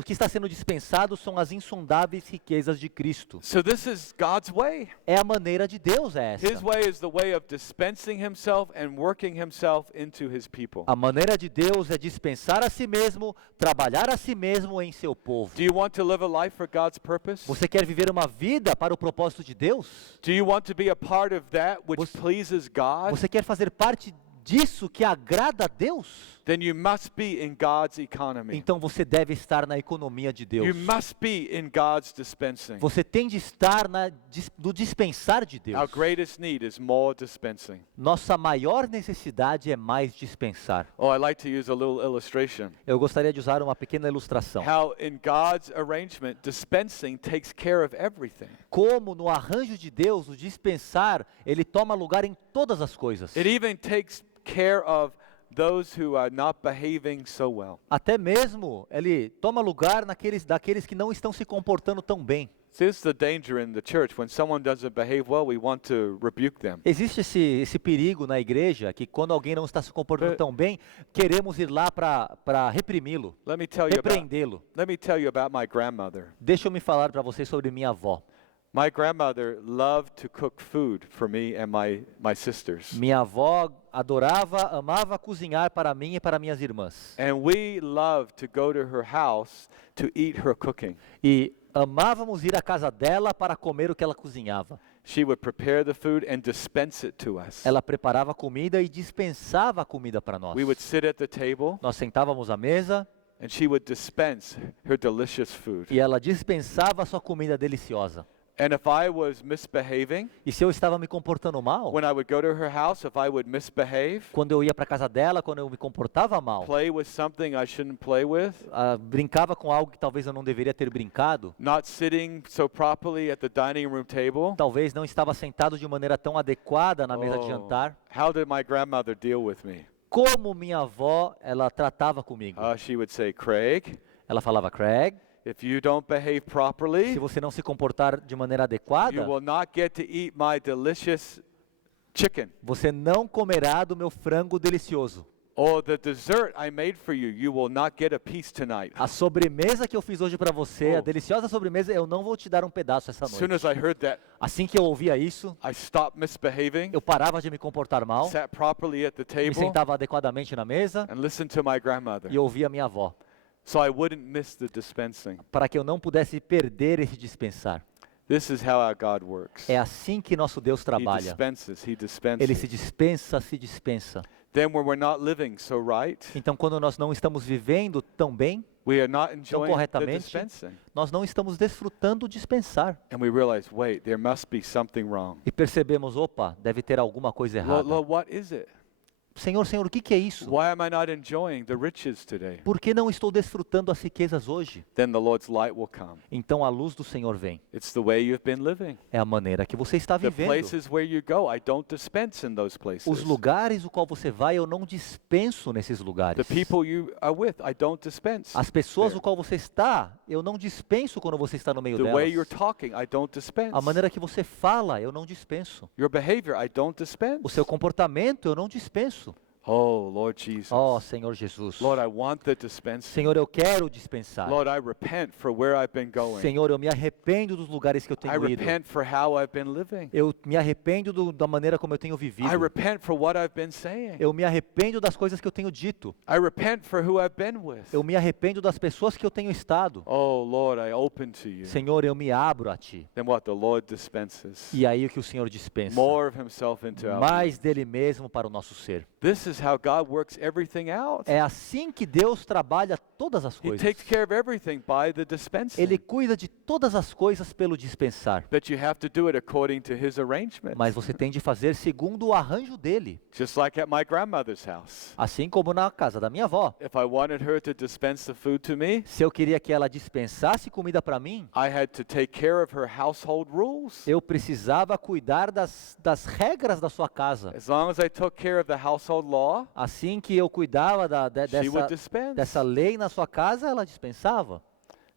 que está sendo dispensado são as insondáveis riquezas de Cristo. So this is God's way. É a maneira de Deus essa. His way is the way of dispensing himself and working himself into his people. A maneira de Deus é dispensar a si mesmo, trabalhar a si mesmo em seu povo. Do you want to live a life for God's purpose? Você quer viver uma vida para o propósito de Deus? Do you want to be a part of that which pleases God? Você quer fazer parte disso que agrada a Deus? Then you must be in God's economy. Então você deve estar na economia de Deus. You must be in God's dispensing. Você tem de estar no dispensar de Our Deus. greatest need is more dispensing. Nossa maior necessidade é mais dispensar. Oh, I like to use a little illustration. Eu gostaria de usar uma pequena ilustração. How in God's arrangement, dispensing takes care of everything. Como no arranjo de Deus, o dispensar, ele toma lugar em todas as coisas. It even takes care of those who are not behaving so well. Até mesmo ele toma lugar daqueles que não estão se comportando tão bem. This is the danger in the church. When someone doesn't behave well, we want to rebuke them. Existe esse perigo na igreja que quando alguém não está se comportando tão bem, queremos ir lá para reprimi-lo, Let me tell repreendê-lo. you about my grandmother. Deixa eu me falar para vocês sobre minha avó. My grandmother loved to cook food for me and my sisters. Minha avó amava cozinhar para mim e para minhas irmãs. And we loved to go to her house to eat her cooking. E amávamos ir à casa dela para comer o que ela cozinhava. She would prepare the food and dispense it to us. Ela preparava comida e dispensava a comida para nós. We would sit at the table Nós sentávamos à mesa and she would dispense her delicious food. e ela dispensava a sua comida deliciosa. And if I was misbehaving, E se eu estava me comportando mal, when I would go to her house, if I would misbehave, quando eu ia para casa dela, quando eu me comportava mal, play with something I shouldn't play with, brincava com algo que talvez eu não deveria ter brincado, not sitting so properly at the dining room table, talvez não estava sentado de maneira tão adequada na mesa de oh, jantar, how did my grandmother deal with me? como minha avó, ela tratava comigo. She would say, Craig, Ela falava, Craig, if you don't behave properly, se você não se comportar de maneira you adequada, will not get to eat my delicious chicken. você não comerá do meu frango delicioso. Or the dessert I made for you, you will not get a piece tonight. A sobremesa que eu fiz hoje para você, a Oh. deliciosa sobremesa, eu não vou te dar um pedaço essa As soon noite. as I heard that, Assim que eu ouvia isso, I stopped misbehaving, eu parava de me comportar mal, sat properly at the me table, sentava adequadamente na mesa and listened to my grandmother, e ouvia minha avó, so I wouldn't miss the dispensing. para que eu não pudesse perder esse dispensar. This is how our God works. É assim que nosso Deus He trabalha. dispenses, He Ele dispenses. se dispensa, se dispensa. Then when we're not living so right, Então, quando nós não estamos vivendo tão bem, we are not enjoying the corretamente, dispensing. nós não estamos desfrutando o dispensar. And we realize, wait, there must be something wrong. E percebemos, opa, deve ter alguma coisa errada. Lord, what is it? Senhor, o que é isso? Why am I not enjoying the riches today? Por que não estou desfrutando as riquezas hoje? Then the Lord's light will come. Então a luz do Senhor vem. It's the way you've been living. É a maneira que você está The vivendo. places where you go, I don't dispense in those places. Os lugares o qual você vai, eu não dispenso nesses The lugares. people you are with, I don't dispense. As pessoas there. o qual você está, eu não dispenso quando você está no meio The way you're delas. talking, I don't dispense. A maneira que você fala, eu não dispenso. Your behavior, I don't dispense. O seu comportamento, eu não dispenso. Oh, Lord Jesus. Ó Senhor Jesus. Lord, I want the dispensing. Senhor, eu quero dispensar. Lord, I repent for where I've been going. Senhor, eu me arrependo dos lugares que eu I tenho ido. repent for how I've been living. Eu me arrependo da maneira como eu tenho I vivido. repent for what I've been saying. Eu me arrependo das coisas que eu tenho dito. I repent for who I've been with. Eu me arrependo das pessoas que eu tenho estado. Oh, Lord, I open to you. Senhor, eu me abro a Ti. Then what? The Lord dispenses E aí o que o Senhor dispensa? more of himself into our Mais dele mesmo para o nosso ser. This is how God works everything out. É assim que Deus trabalha todas as He coisas. takes care of everything by the dispensing. Ele cuida de todas as coisas pelo dispensar. But you have to do it according to his arrangement. Mas você tem de fazer segundo o arranjo dele. Just like at my grandmother's house. Assim como na casa da minha avó. If I wanted her to dispense the food to me, Se eu queria que ela dispensasse comida para mim, I had to take care of her household rules. eu precisava cuidar das regras da sua casa. As long as I took care of the household law, Assim que eu cuidava she would dispense. dessa lei na sua casa, ela dispensava.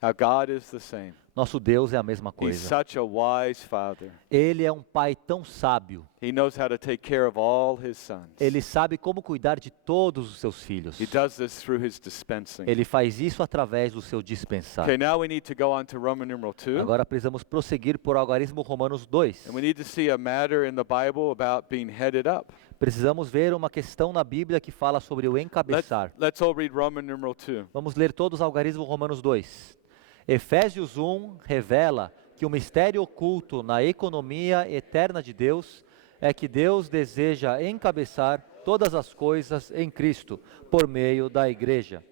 Now God is the same. Nosso Deus é a mesma He's coisa. such a wise father. Ele é um pai tão sábio. He knows how to take care of all his sons. Ele sabe como cuidar de todos os seus filhos. He does this through his dispensing. Ele faz isso através do seu dispensar. Okay, now we need to go on to Roman numeral 2. Agora precisamos prosseguir por algarismo Romanos 2. And we need to see a matter in the Bible about being headed up. Precisamos ver uma questão na Bíblia que fala sobre o encabeçar. Let's all read Roman numeral 2. Vamos ler todos algarismo Romanos 2. Efésios 1 revela que o mistério oculto na economia eterna de Deus é que Deus deseja encabeçar todas as coisas em Cristo, por meio da igreja.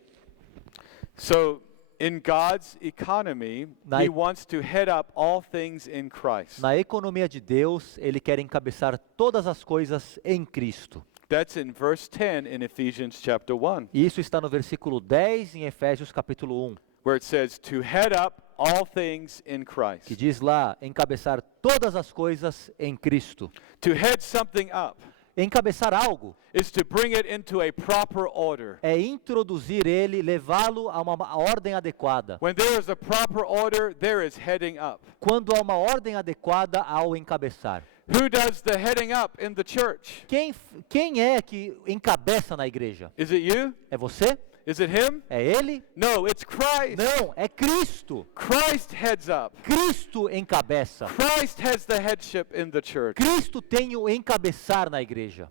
So, in God's economy, Na he e- wants to head up all things in Christ. Na economia de Deus, Ele quer encabeçar todas as coisas em Cristo. That's in verse 10 in Ephesians chapter 1, E isso está no versículo 10 em Efésios capítulo 1, where it says to head up all things in que Christ. diz lá, encabeçar todas as coisas em Cristo. To head something up Encabeçar algo is to bring it into a proper order. é introduzir ele, levá-lo a uma ordem adequada. When there is a proper order, there is heading up. Quando há uma ordem adequada ao encabeçar. Who does the heading up in the church? Quem é que encabeça na igreja? Is it you? É você? Is it him? É ele? No, it's Christ. Não, é Cristo. Christ heads up. Cristo encabeça. Christ has the headship in the church. Cristo tem o encabeçar na igreja.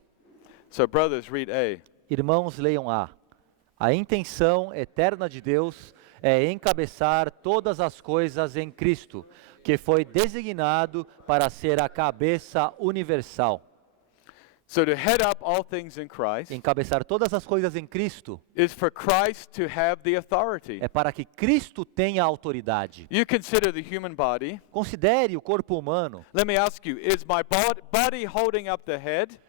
So, brothers, read A. Irmãos, leiam A. A intenção eterna de Deus é encabeçar todas as coisas em Cristo, que foi designado para ser a cabeça universal. So, to head up all things in Christ Encabeçar todas as coisas em Cristo is for Christ to have the authority. é para que Cristo tenha autoridade. You consider the human body. Considere o corpo humano. Let me ask you, is my body holding up the head,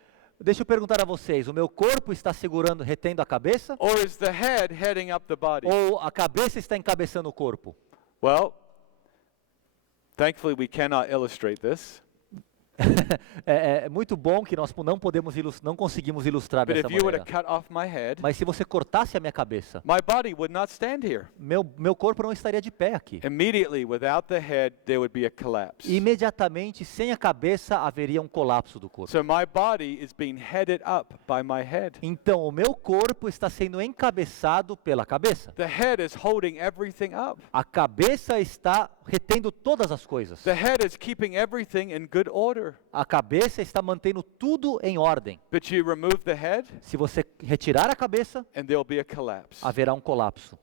Deixa eu perguntar a vocês, o meu corpo está segurando, retendo a cabeça? or is the head heading up the body? Ou a cabeça está encabeçando o corpo? Well, thankfully we cannot illustrate this. É muito bom que nós não conseguimos ilustrar But dessa if you were to maneira. cut off my head, Mas se você cortasse a minha cabeça, my body would not stand here. meu corpo não estaria de pé aqui. Immediately, without the head, there would be a collapse. Imediatamente, sem a cabeça, haveria um colapso do corpo. So my body is being headed up by my head. Então, o meu corpo está sendo encabeçado pela cabeça. The head is holding everything up. A cabeça está retendo todas as coisas. The head is keeping everything in good order. A cabeça está mantendo tudo em ordem. But you remove the head, Se você retirar a cabeça, and there'll be a collapse. haverá um colapso.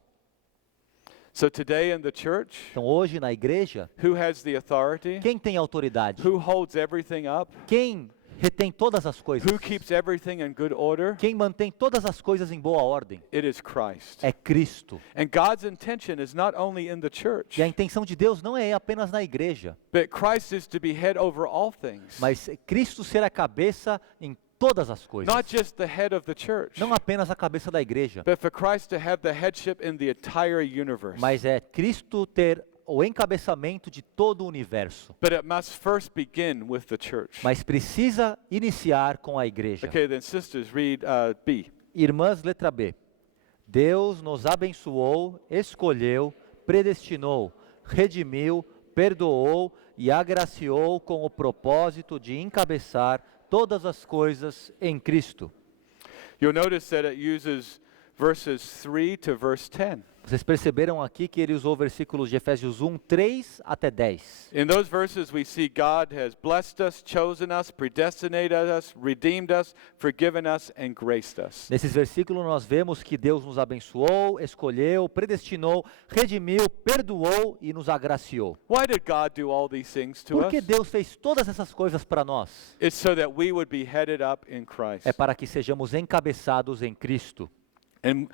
So today in the church, Então, hoje na igreja, who has the authority? quem tem autoridade? Who holds everything up? Quem retém todas as coisas? Who keeps everything in good order? Quem mantém todas as coisas em boa ordem? It is Christ. É Cristo. And God's intention is not only in the church, E a intenção de Deus não é apenas na igreja, but Christ is to be head over all things. mas Cristo ser a cabeça em todas as coisas. Not just the head of the church, Não apenas a cabeça da igreja, but for Christ to have the headship in the entire universe. mas é Cristo ter o encabeçamento de todo o universo. But it must first begin with the church. Mas precisa iniciar com a igreja. Okay, then sisters, read B. Irmãs, letra B. Deus nos abençoou, escolheu, predestinou, redimiu, perdoou e agraciou com o propósito de encabeçar todas as coisas em Cristo. You'll notice that it uses verses 3 to verse 10. Vocês perceberam aqui que ele usou versículos de Efésios 1, 3 até 10. In those verses, we see God has blessed us, chosen us, predestinated us, redeemed us, forgiven us, and graced us. Nesses versículos nós vemos que Deus nos abençoou, escolheu, predestinou, redimiu, perdoou e nos agraciou. Why did God do all these things to Por que us? Deus fez todas essas coisas para nós? It's so that we would be headed up in Christ. É para que sejamos encabeçados em Cristo. And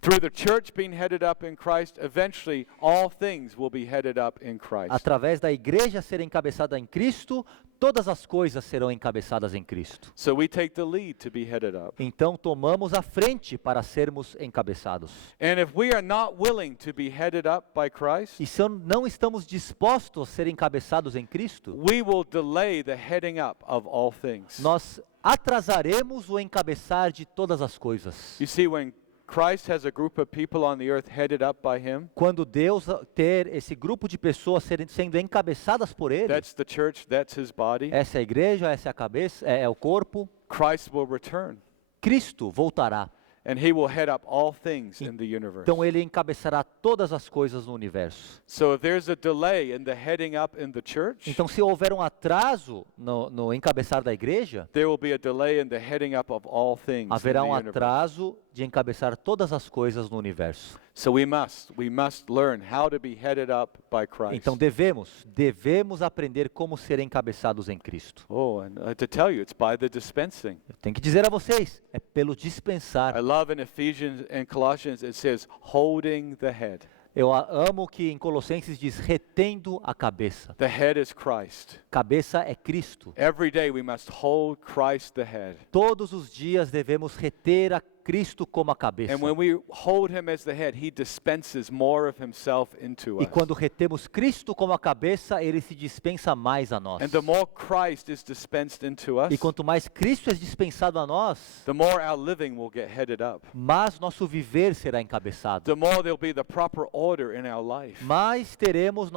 through the church being headed up in Christ, eventually all things will be headed up in Christ. Através da igreja ser encabeçada em Cristo, todas as coisas serão encabeçadas em Cristo. So we take the lead to be headed up. Então tomamos a frente para sermos encabeçados. And if we are not willing to be headed up by Christ, E se não estamos dispostos a ser encabeçados em Cristo, we will delay the heading up of all things. nós atrasaremos o encabeçar de todas as coisas. You see, when Christ has a group of people on the earth headed up by Him, Quando Deus ter esse grupo de pessoas sendo encabeçadas por Ele, that's the church, that's His body, essa é a igreja, essa é a cabeça, é o corpo, Christ will return. Cristo voltará. And He will head up all things in the universe. Então Ele encabeçará todas as coisas no universo. So if there's a delay in the heading up in the church, Então se houver um atraso no encabeçar da igreja, there will be a delay in the heading up of all things in the haverá um universe. atraso de encabeçar todas as coisas no universo. So we must learn how to be headed up by Christ. Então devemos aprender como ser encabeçados em Cristo. Oh, and to tell you, it's by the dispensing. Eu tenho que dizer a vocês, é pelo dispensar. I love in Ephesians and Colossians it says holding the head. Eu amo que em Colossenses diz retendo a cabeça. The head is Christ. Cabeça é Cristo. Every day we must hold Christ the head. Todos os dias devemos reter a Cristo como a cabeça. And when we hold him as the head, he dispenses more of himself into E us. quando retemos Cristo como a cabeça, ele se dispensa mais a nós. And the more Christ is dispensed into us, E quanto mais Cristo é dispensado a nós, the more our living will get headed up. mais nosso viver será encabeçado. The more there'll be the proper order in our life Mais teremos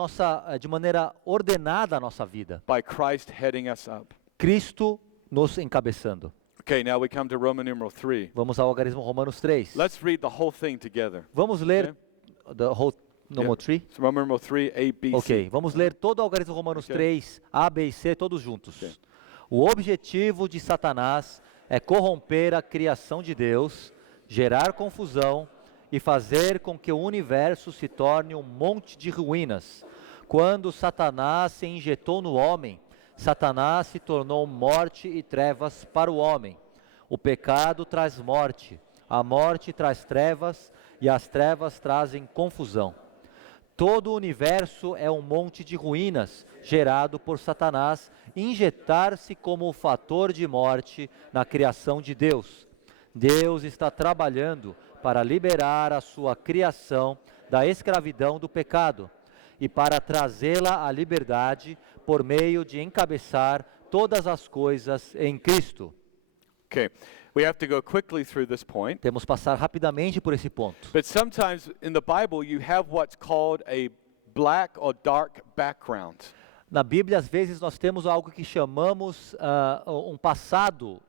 de maneira ordenada a nossa vida. by Christ heading us up. Cristo nos encabeçando. Okay, now we come to Roman numeral 3. Vamos ao algarismo Romanos 3. Let's read the whole thing together. Vamos ler the whole number 3? So Roman numeral 3, A, B, Ok, C. vamos ler todo o algarismo Romanos Ok. 3, A, B e C, todos juntos. Ok. O objetivo de Satanás é corromper a criação de Deus, gerar confusão e fazer com que o universo se torne um monte de ruínas. Quando Satanás se injetou no homem, Satanás se tornou morte e trevas para o homem. O pecado traz morte, a morte traz trevas e as trevas trazem confusão. Todo o universo é um monte de ruínas gerado por Satanás injetar-se como o fator de morte na criação de Deus. Deus está trabalhando para liberar a sua criação da escravidão do pecado e para trazê-la à liberdade por meio de encabeçar todas as coisas em Cristo. Okay, we have to go quickly through this point. Temos que passar rapidamente por esse ponto. But sometimes in the Bible you have what's called a black or dark background. Na Bíblia, às vezes, nós temos algo que chamamos um passado,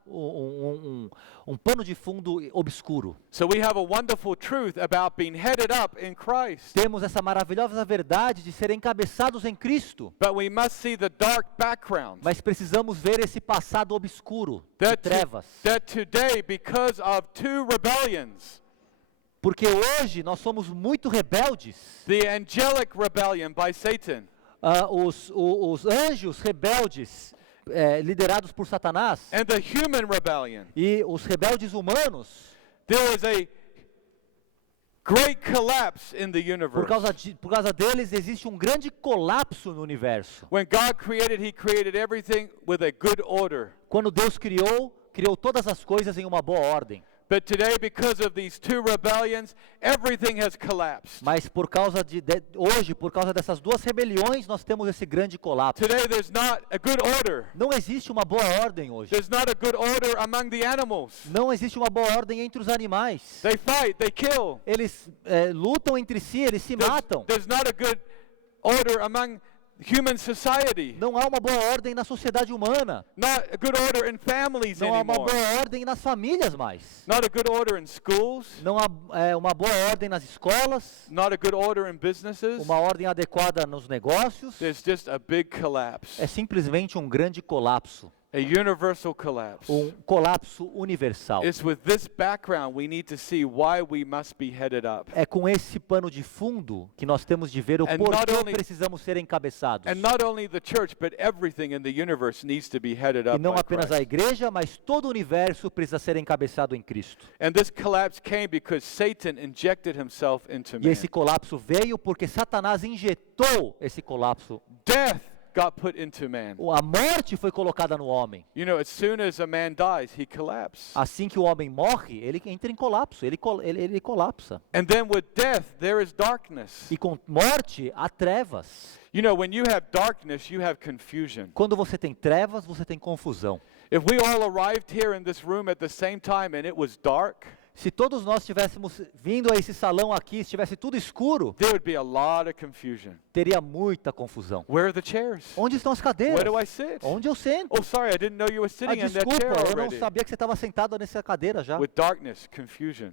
um pano de fundo obscuro. So we have a wonderful truth about being headed up in Christ. Temos essa maravilhosa verdade de ser encabeçados em Cristo, But we must see the dark background. mas precisamos ver esse passado obscuro, de That, trevas. that today, because of two rebellions, Porque hoje nós somos muito rebeldes. the angelic rebellion by Satan, Os anjos rebeldes, liderados por Satanás, and the human rebellion, e os rebeldes humanos, there is a great collapse in the por universe. causa deles existe um grande colapso no universo. When God created, He created everything with a good order. Quando Deus criou todas as coisas em uma boa ordem. But today, because of these two rebellions, everything has collapsed. Mas hoje, por causa dessas duas rebeliões, nós temos esse grande colapso. Today, there's not a good order. Não existe uma boa ordem hoje. There's not a good order among the animals. Não existe uma boa ordem entre os animais. They fight, they kill. Eles lutam entre si, eles se matam. There's not a good order among human society. Não há uma boa ordem na sociedade humana. Not a good order in families Não há uma anymore. boa ordem nas famílias mais. Not a good order in schools. Não há uma boa ordem nas escolas. Not a good order in businesses. Uma ordem adequada nos negócios. There's just a big collapse. É simplesmente um grande colapso. A universal collapse. Um colapso universal. It's with this background we need to see why we must be headed up. É com esse pano de fundo que nós temos de ver o And not porquê only- precisamos ser encabeçados. And not only the church, but everything in the universe needs to be headed E up não by apenas a Christ. igreja, mas todo o universo precisa ser encabeçado em Cristo. And this collapse came because Satan injected himself into E man. esse colapso veio porque Satanás injetou esse colapso. Death got put into man. A morte foi colocada no homem. You know, as soon as a man dies, he collapses. Assim que o homem morre, ele entra em colapso, ele colapsa. And then with death, there is darkness. E com morte, há trevas. You know, when you have darkness, you have confusion. Quando você tem trevas, você tem confusão. If we all arrived here in this room at the same time and it was dark, Se todos nós tivéssemos vindo a esse salão aqui, estivesse tudo escuro, there would be a lot of confusion. teria muita confusão. Where are the chairs? Onde estão as cadeiras? Where do I sit? Onde eu sento? Oh, sorry, I didn't know you were sitting in that chair Desculpa, eu não already. sabia que você estava sentado nessa cadeira já. With darkness, confusion.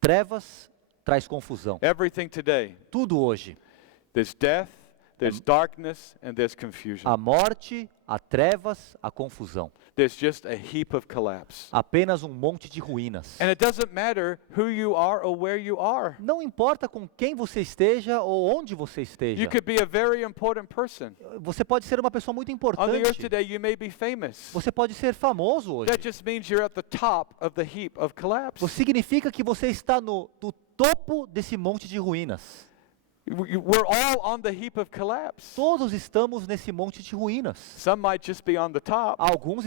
Trevas traz confusão. Everything today, Tudo hoje. there's death, there's darkness, and there's confusion. A morte, a trevas, a confusão. There's just a heap of collapse. Apenas um monte de ruínas. And it doesn't matter who you are or where you are. Não importa com quem você esteja ou onde você esteja. You could be a very important person. Você pode ser uma pessoa muito On the earth importante. today, you may be famous. Você pode ser famoso hoje. That just means you're at the top of the heap of collapse. Isso significa que você está no topo desse monte de ruínas. We're all on the heap of collapse. Todos estamos nesse monte de ruínas. Some might just be on the top, Alguns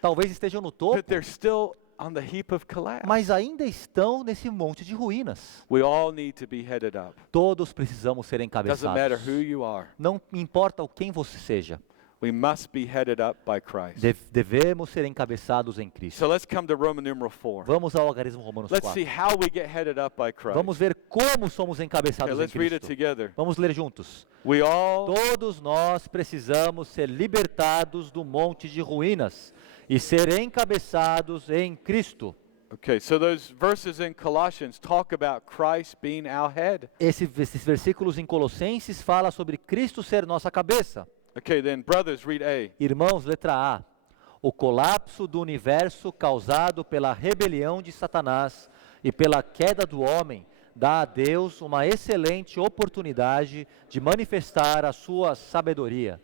talvez estejam no topo, but they're still on the heap of collapse. mas ainda estão nesse monte de ruínas. We all need to be headed up. Todos precisamos ser Doesn't matter encabeçados. who you are. Não importa quem você seja. We must be headed up by Christ. Devemos ser encabeçados em Cristo. So let's come to Roman numeral 4. Vamos ao algarismo Romanos Let's see 4. how we get headed up by Christ. Vamos ver como somos Okay, encabeçados em let's read it Cristo. together. Vamos ler juntos. We all Todos nós precisamos ser libertados do monte de ruínas e ser encabeçados em Cristo. Okay, so those verses in Colossians talk about Christ being our head. Esses versículos em Colossenses falam sobre Cristo ser nossa cabeça. Okay, then brothers, read A. Irmãos, letra A. O colapso do universo causado pela rebelião de Satanás e pela queda do homem dá a Deus uma excelente oportunidade de manifestar a sua sabedoria.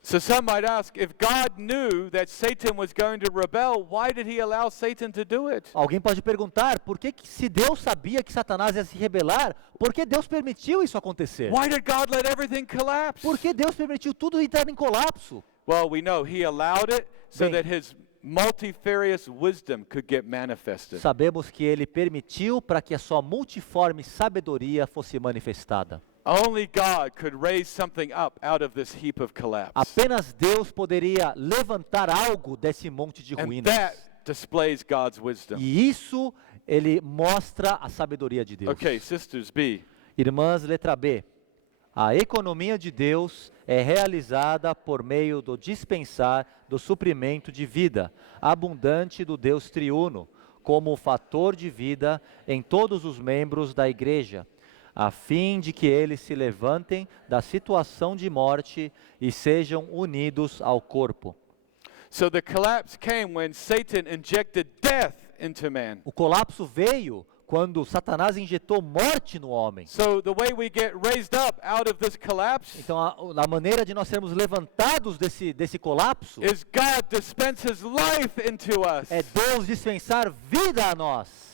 So some might ask, if God knew that Satan was going to rebel, why did he allow Satan to do it? Alguém pode perguntar, por que se Deus sabia que Satanás ia se rebelar, por que Deus permitiu isso acontecer? Why did God let everything collapse? Por que Deus permitiu tudo entrar em colapso? Well, we know he allowed it so Bem, that his multifarious wisdom could get manifested. Sabemos que ele permitiu para que a sua multiforme sabedoria fosse manifestada. Only God could raise something up out of this heap of collapse. Apenas Deus poderia levantar algo desse monte de And ruínas. that displays God's wisdom. E isso ele mostra a sabedoria de Deus. Okay, sisters, B. Irmãs, letra B. A economia de Deus é realizada por meio do dispensar do suprimento de vida abundante do Deus triuno, como fator de vida em todos os membros da igreja, a fim de que eles se levantem da situação de morte e sejam unidos ao corpo. So the collapse came when Satan injected death into man. O colapso veio quando Satanás injetou morte no homem. So the way we get raised up out of this collapse Então, a maneira de nós sermos levantados desse colapso is God dispenses life into us. é Deus dispensar vida a nós.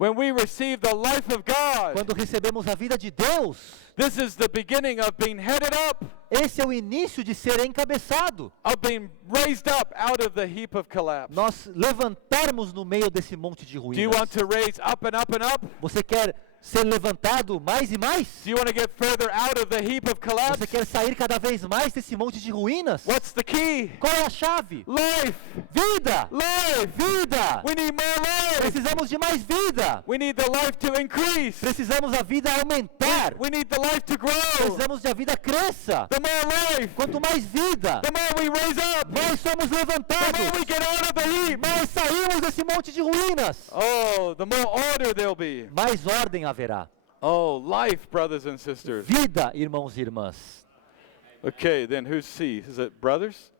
When we receive the life of God, Quando recebemos a vida de Deus, this is the beginning of being headed up, esse é o início de ser encabeçado. of being raised up out of the heap of collapse. Nós levantarmos no meio desse monte de Do you want ruínas. to raise up and up and up? Você quer ser levantado mais e mais? Do you want to get further out of the heap of collapse? Você quer sair cada vez mais desse monte de ruínas? What's the key? Qual é a chave? Life. Vida! Life. Vida! We need more life. Precisamos de mais vida! We need the life to increase. Precisamos da vida aumentar! We need the life to grow. Precisamos de a vida cresça! The more life, Quanto mais vida, the more we raise up. mais somos The more we levantados! get out of the heap. Mais saímos desse monte de ruínas! Oh, the more order there'll be. Mais ordem haverá. Oh, life, brothers and sisters. Vida, irmãos e irmãs. Okay, then who's C? Is it brothers?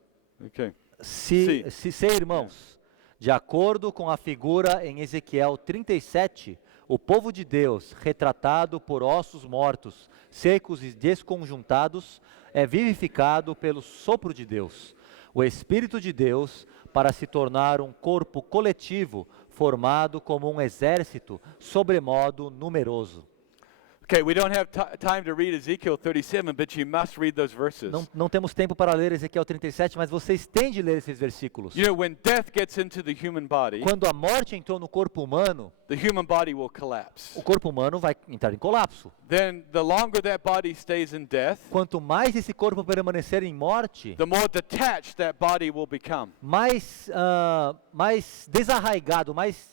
Okay. Se irmãos, de acordo com a figura em Ezequiel 37, o povo de Deus, retratado por ossos mortos, secos e desconjuntados, é vivificado pelo sopro de Deus, o Espírito de Deus, para se tornar um corpo coletivo, formado como um exército, sobremodo numeroso. Okay, we don't have time to read Ezekiel 37, but you must read those verses. Não temos tempo para ler Ezequiel 37, mas vocês têm de ler esses versículos. You know, when death gets into the human body, Quando a morte entrou no corpo humano, the human body will collapse. o corpo humano vai entrar em colapso. Then the longer that body stays in death, Quanto mais esse corpo permanecer em morte, the more detached that body will become. mais desarraigado, mais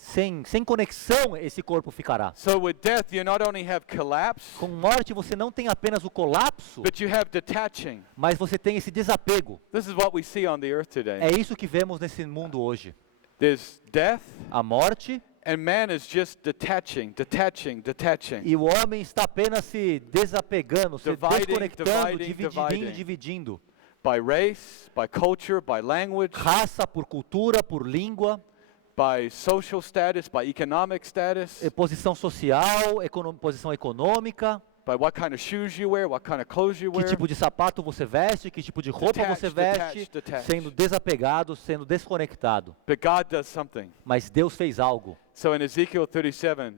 sem conexão esse corpo ficará. So with death, you not only have collapse, Com morte você não tem apenas o colapso, but you have detaching. mas você tem esse desapego. This is what we see on the earth today. É isso que vemos nesse mundo hoje. There's death, A morte and man is just detaching. e o homem está apenas se desapegando, se Dividing, desconectando, dividing. dividindo. By race, by culture, by language, Raça por cultura, por língua, by social status, by economic status, posição social, posição econômica, by what kind of shoes you wear, what kind of clothes you que wear. tipo de sapato você veste, que tipo de roupa você veste, Detached. sendo desapegado, sendo desconectado. But God does something. Mas Deus fez algo. So in Ezekiel 37,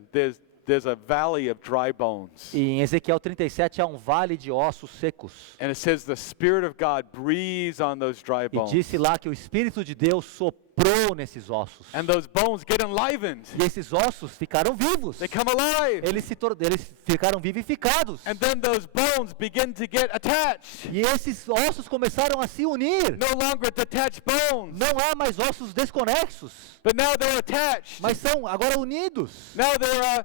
there's a valley of dry bones. E em Ezequiel 37 há um vale de ossos secos. And it says the Spirit of God breathes on those dry E bones. disse lá que o Espírito de Deus soprou nesses ossos. And those bones get enlivened. E esses ossos ficaram vivos. They come alive. Eles ficaram vivificados. And then those bones begin to get attached. E esses ossos começaram a se unir. No longer detached bones, Não há mais ossos desconexos, but now they're attached. mas são agora unidos. Now they're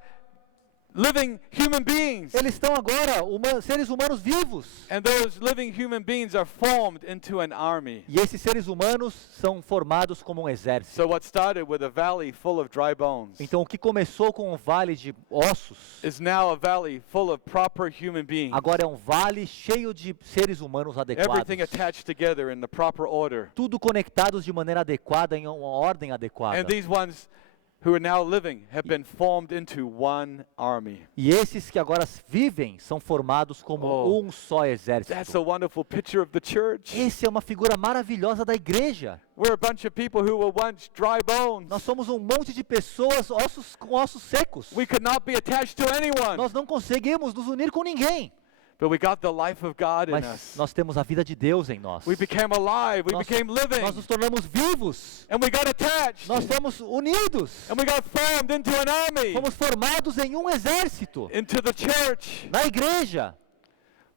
living human beings. Eles estão agora seres humanos vivos. And those living human beings are formed into an army. E esses seres humanos são formados como um exército. So what started with a valley full of dry bones Então o que começou com um vale de ossos, is now a valley full of proper human beings. agora é um vale cheio de seres humanos adequados. Everything attached together in the proper order. Tudo conectados de maneira adequada, em uma ordem adequada. And these ones who are now living have been formed into one army. E esses que agora vivem são formados como Oh, um só That's exército. a wonderful picture of the church. Esse é uma figura maravilhosa da igreja. We're a bunch of people who were once dry bones. Nós somos um monte de pessoas com ossos secos. We could not be attached to anyone, Nós não conseguimos nos unir com ninguém. but we got the life of God in Mas us. nós temos a vida de Deus em nós. We became alive. We Nós, became living. nós nos tornamos vivos. And we got attached. Nós fomos unidos. And we got formed into an army, Fomos formados em um exército. into the church. Na igreja.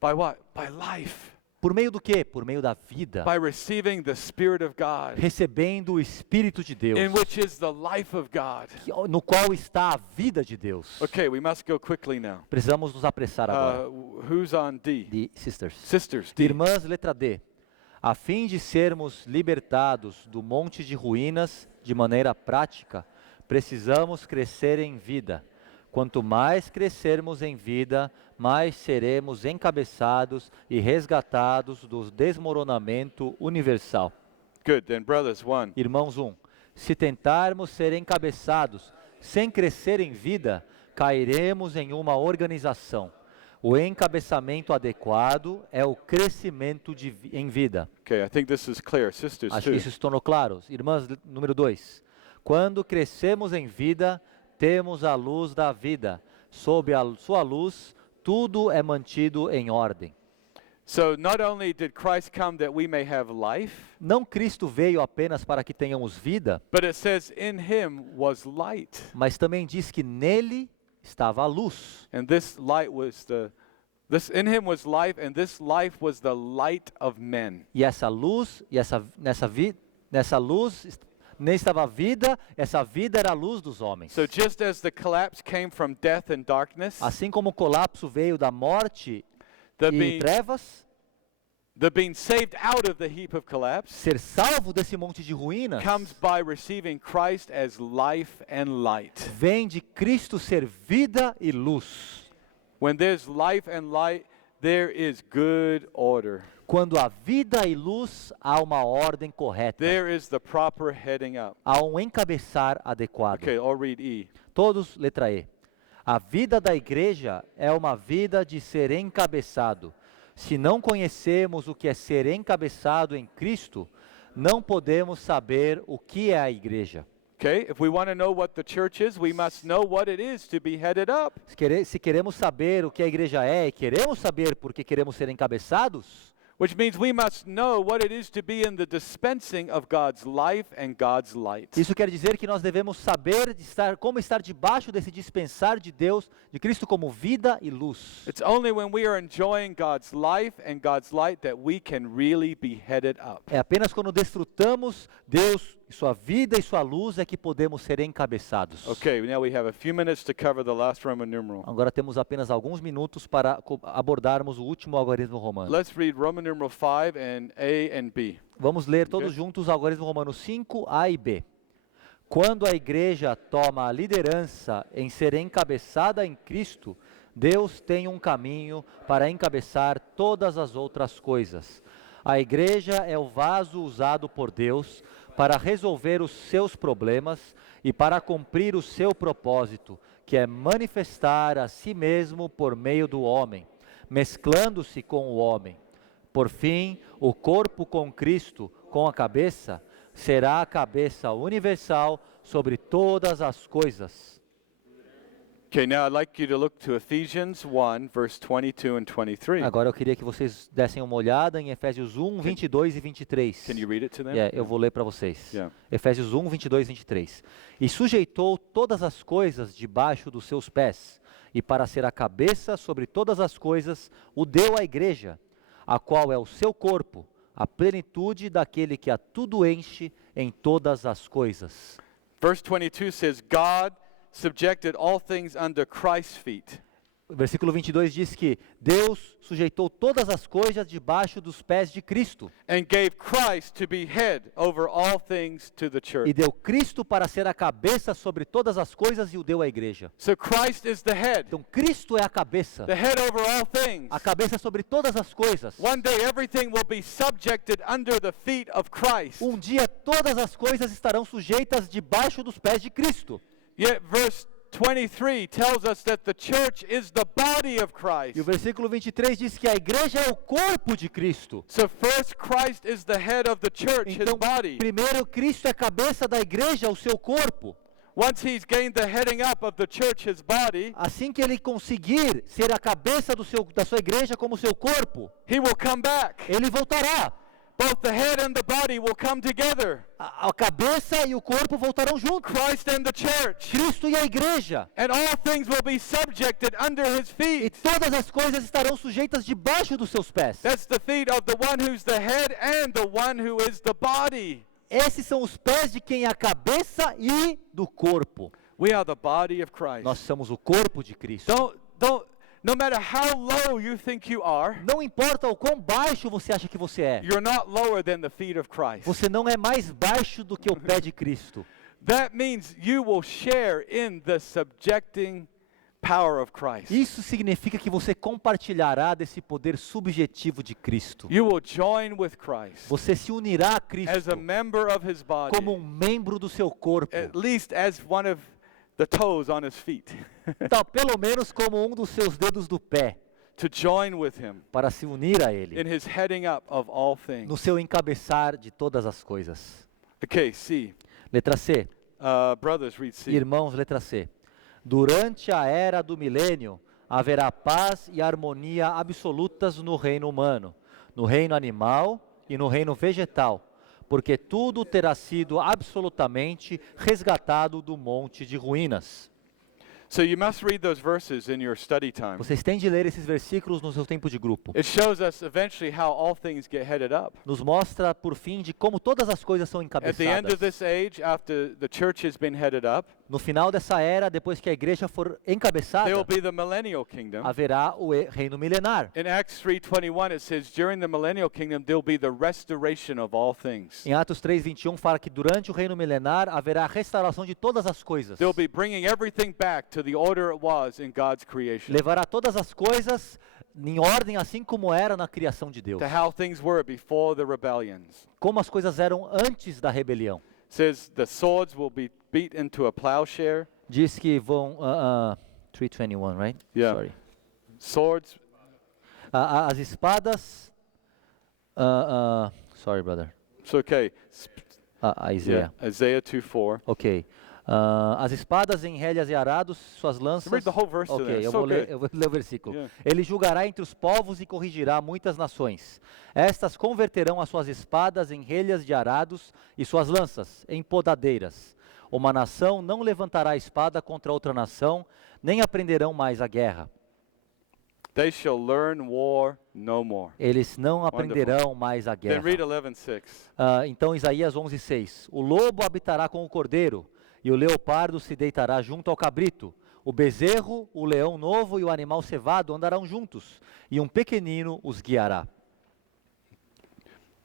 By what? By life. Por meio do quê? Por meio da vida. By receiving the Spirit of God, Recebendo o Espírito de Deus. in which is the life of God. No qual está a vida de Deus. Okay, we must go quickly now. Precisamos nos apressar agora. Who's on D? De sisters. Sisters, D. Irmãs, letra D. A fim de sermos libertados do monte de ruínas de maneira prática, precisamos crescer em vida. Quanto mais crescermos em vida, mais seremos encabeçados e resgatados do desmoronamento universal. Good, then brothers, 1. Irmãos, se tentarmos ser encabeçados sem crescer em vida, cairemos em uma organização. O encabeçamento adequado é o crescimento em vida. Okay, I think this is clear. Sisters, Acho que 2. isso se tornou claro. Irmãs, número 2. Quando crescemos em vida, temos a luz da vida. Sob a sua luz, tudo é mantido em ordem. So not only did Christ come that we may have life, Não Cristo veio apenas para que tenhamos vida, but it says in him was light. mas também diz que nele estava a luz. And this light was in him was life, and this life was the light of men. E essa luz, nessa luz, nele estava a vida, essa vida era a luz dos homens. So just as the collapse came from death and darkness, Assim como o colapso veio da morte the e being, trevas, the being saved out of the heap of collapse ser salvo desse monte de ruínas comes by receiving Christ as life and light. vem de Cristo ser vida e luz. When there's life and light, there is good order. Quando há vida e luz, há uma ordem correta. There is the proper heading up. Há um encabeçar adequado. Okay, I'll read E. Todos, letra E. A vida da igreja é uma vida de ser encabeçado. Se não conhecemos o que é ser encabeçado em Cristo, não podemos saber o que é a igreja. Okay, if we want to know what the church is, we must know what it is to be headed up. Se queremos saber o que a igreja é e queremos saber por que queremos ser encabeçados, Which means we must know what it is to be in the dispensing of God's life and God's light. isso quer dizer que nós devemos saber como estar debaixo desse dispensar de Deus, de Cristo como vida e luz. It's only when we are enjoying God's life and God's light that we can really be headed up. É apenas quando desfrutamos Deus e sua vida e sua luz é que podemos ser encabeçados. Okay, now we have a few minutes to cover the last Roman numeral. Agora temos apenas alguns minutos para abordarmos o último algarismo romano. Let's read Roman numeral 5 and A and B. Vamos ler todos Ok. juntos o algarismo romano 5, A e B. Quando a igreja toma a liderança em ser encabeçada em Cristo, Deus tem um caminho para encabeçar todas as outras coisas. A igreja é o vaso usado por Deus para resolver os seus problemas e para cumprir o seu propósito, que é manifestar a si mesmo por meio do homem, mesclando-se com o homem. Por fim, o corpo com Cristo, com a cabeça, será a cabeça universal sobre todas as coisas. Okay, now I'd like you to look to Ephesians 1, verse 22 and 23. Agora eu queria que vocês dessem uma olhada em Efésios 1, 22 e 23. Can you read it to them? Eu vou ler para vocês. Yeah. Efésios 1, 22 e 23. E sujeitou todas as coisas debaixo dos seus pés, e para ser a cabeça sobre todas as coisas, o deu à igreja, a qual é o seu corpo, a plenitude daquele que a tudo enche em todas as coisas. Verse 22 says, God subjected all things under Christ's feet. O versículo 22 diz que Deus sujeitou todas as coisas debaixo dos pés de Cristo And gave Christ to be head over all things to the e church. deu Cristo para ser a cabeça sobre todas as coisas e o deu à igreja. So Christ is the head Então Cristo é a cabeça over all things. a cabeça sobre todas as coisas. One day everything will be subjected under the feet of Christ. Um dia todas as coisas estarão sujeitas debaixo dos pés de Cristo. Yet verse 23 tells us that the church is the body of Christ. E o versículo 23 diz que a igreja é o corpo de Cristo. So first Christ is the head of the church, his Então, body. primeiro Cristo é a cabeça da igreja, o seu corpo. Once he's gained the heading up of the church, his body, Assim que ele conseguir ser a cabeça da sua igreja como seu corpo, he will come back. ele voltará. Both the head and the body will come together. A cabeça e o corpo voltarão juntos. Christ and the church. Cristo e a igreja. And all things will be subjected under his E feet. todas as coisas estarão sujeitas debaixo dos seus pés. That's the feet of the one who's the head and the one who is the body. Esses são os pés de quem é a cabeça e do corpo. We are the body of Christ. Nós somos o corpo de Cristo. No matter how low you think you are, Não importa o quão baixo você acha que você é. you're not lower than the feet of Christ. Você não é mais baixo do que o pé de Cristo. That means you will share in the subjecting power of Christ. Isso significa que você compartilhará desse poder subjetivo de Cristo. You will join with Christ Você se unirá a as Cristo a member of his body, como um membro do seu corpo. at least as one of the toes on his feet, Então, pelo menos como um dos seus dedos do pé, to join with him para se unir a in Ele, his heading up of all things. no seu encabeçar de todas as coisas. Okay, C. Letra C. Brothers, read C. Irmãos, letra C. Durante a era do milênio, haverá paz e harmonia absolutas no reino humano, no reino animal e no reino vegetal, porque tudo terá sido absolutamente resgatado do monte de ruínas. So you must read those verses in your study time. Vocês têm de ler esses versículos no seu tempo de grupo. It shows us eventually how all things get headed up. Nos mostra, por fim, de como todas as coisas são At the end of encabeçadas. this age, after the church has been headed up, No final dessa era, depois que a igreja for encabeçada, there will be the millennial kingdom. haverá o reino milenar. In Acts 3:21 it says during the millennial kingdom there will be the restoration of all things. Em Atos 3:21 fala que durante o reino milenar haverá a restauração de todas as coisas. They'll be bringing everything back to the order it was in God's creation. Levará todas as coisas em ordem assim como era na criação de Deus. To how things were before the rebellions. Como as coisas eram antes da rebelião. Says the swords will be beat into a plowshare. Diz que vão 3:21, right? Yeah. Sorry. Swords, As espadas sorry, brother. it's okay. Isaiah. Isaiah 2:4. Ok. As espadas em rédeas e arados, suas lanças. Read the whole verse to Ok, them. eu So vou ler, good. eu vou ler o versículo. Yeah. Ele julgará entre os povos e corrigirá muitas nações. Estas converterão as suas espadas em relhas de arados e suas lanças em podadeiras. Uma nação não levantará a espada contra outra nação, nem aprenderão mais a guerra. They shall learn war no more. Eles não aprenderão mais a Then guerra. read 11:6. Então Isaías 11:6. O lobo habitará com o cordeiro, e o leopardo se deitará junto ao cabrito. O bezerro, o leão novo e o animal cevado andarão juntos, e um pequenino os guiará.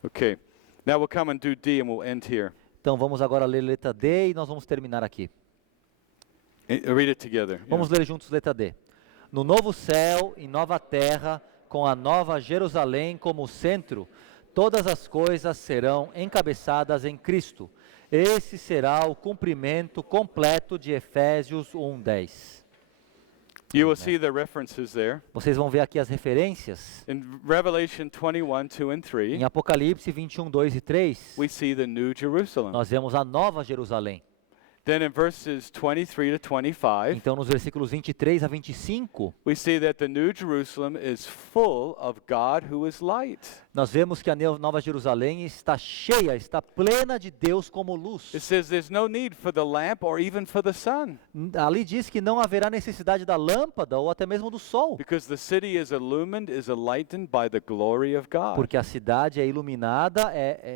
Okay. Now we'll come and do D and we'll end here. Então vamos agora ler letra D e nós vamos terminar aqui. Read it together. Yeah. Vamos ler juntos letra D. No novo céu e nova terra, com a nova Jerusalém como centro, todas as coisas serão encabeçadas em Cristo. Esse será o cumprimento completo de Efésios 1:10. You will see the references there. Vocês vão ver aqui as referências. In Revelation 21, 2 and 3, Em Apocalipse 21, 2 e 3, we see the New Jerusalem. nós vemos a nova Jerusalém. Then in verses 23 to 25, Então nos versículos 23 a 25, we see that the New Jerusalem is full of God who is light. nós vemos que a nova Jerusalém está cheia, está plena de Deus como luz. It says there's no need for the lamp or even for the sun, Ali diz que não haverá necessidade da lâmpada ou até mesmo do sol, because the city is illumined, is enlightened by the glory of God. porque a cidade é iluminada,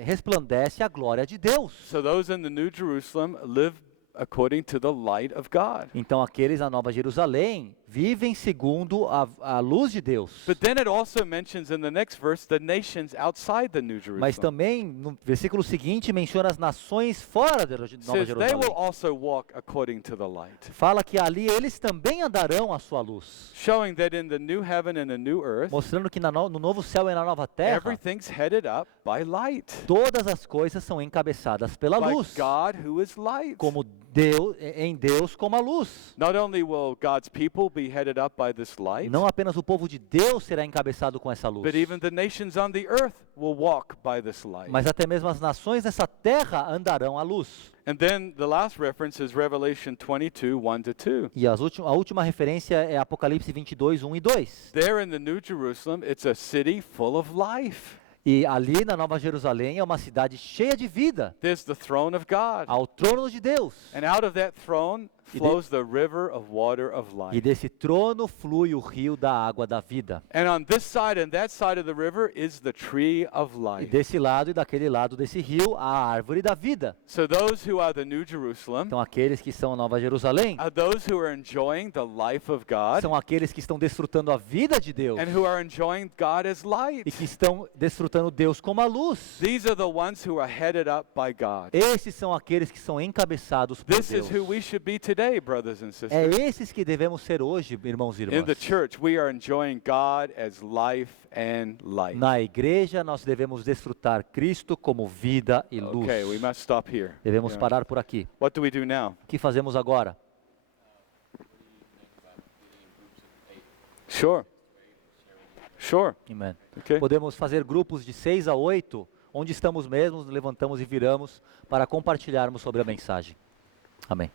resplandece a glória de Deus. So those in the New Jerusalem live according to the light of God. Então aqueles na Nova Jerusalém vivem segundo a luz de Deus. But then it also mentions in the next verse the nations outside the New Jerusalem. Mas também no versículo seguinte menciona as nações fora da Nova It says they will Jerusalém. also walk according to the light, Fala que ali eles também andarão à sua luz, showing that in the new heaven and the new earth, mostrando que no novo céu e na nova terra, everything's headed up by light, todas as coisas são encabeçadas pela like luz, God who is light. como Deus, em Deus como a luz. Not only will God's people be headed up by this light, Não apenas o povo de Deus será encabeçado com essa luz, but even the nations on the earth will walk by this light. mas até mesmo as nações dessa terra andarão à luz. And then the last reference is Revelation 22, 1 to 2. E a última referência é Apocalipse 22, 1 e 2. There in the New Jerusalem, it's a city full of life. E ali na Nova Jerusalém é uma cidade cheia de vida, There's the throne of God. ao trono de Deus. And out of that throne flows the river of water of E life. desse trono flui o rio da água da vida. And on this side and that side of the river is the tree of E life. desse lado e daquele lado desse rio, a árvore da vida. So those who are the New Jerusalem Então aqueles que são a Nova Jerusalém are those who are enjoying the life of God são aqueles que estão desfrutando a vida de Deus and who are enjoying God as e light. que estão desfrutando Deus como a luz. These are the ones who are headed up by God. Esses são aqueles que são encabeçados por This is who Deus. we should be today, brothers and É sisters. esses que devemos ser hoje, irmãos e In the irmãs. church, we are enjoying God as life and light. Na igreja, nós devemos desfrutar Cristo como vida e luz. Okay, we must stop here. Devemos Yeah. parar por aqui. What do we do now? O que fazemos agora? Sure. Sure. Amen. Okay. Podemos fazer grupos de 6 a 8, onde estamos mesmos, levantamos e viramos para compartilharmos sobre a mensagem. Amém.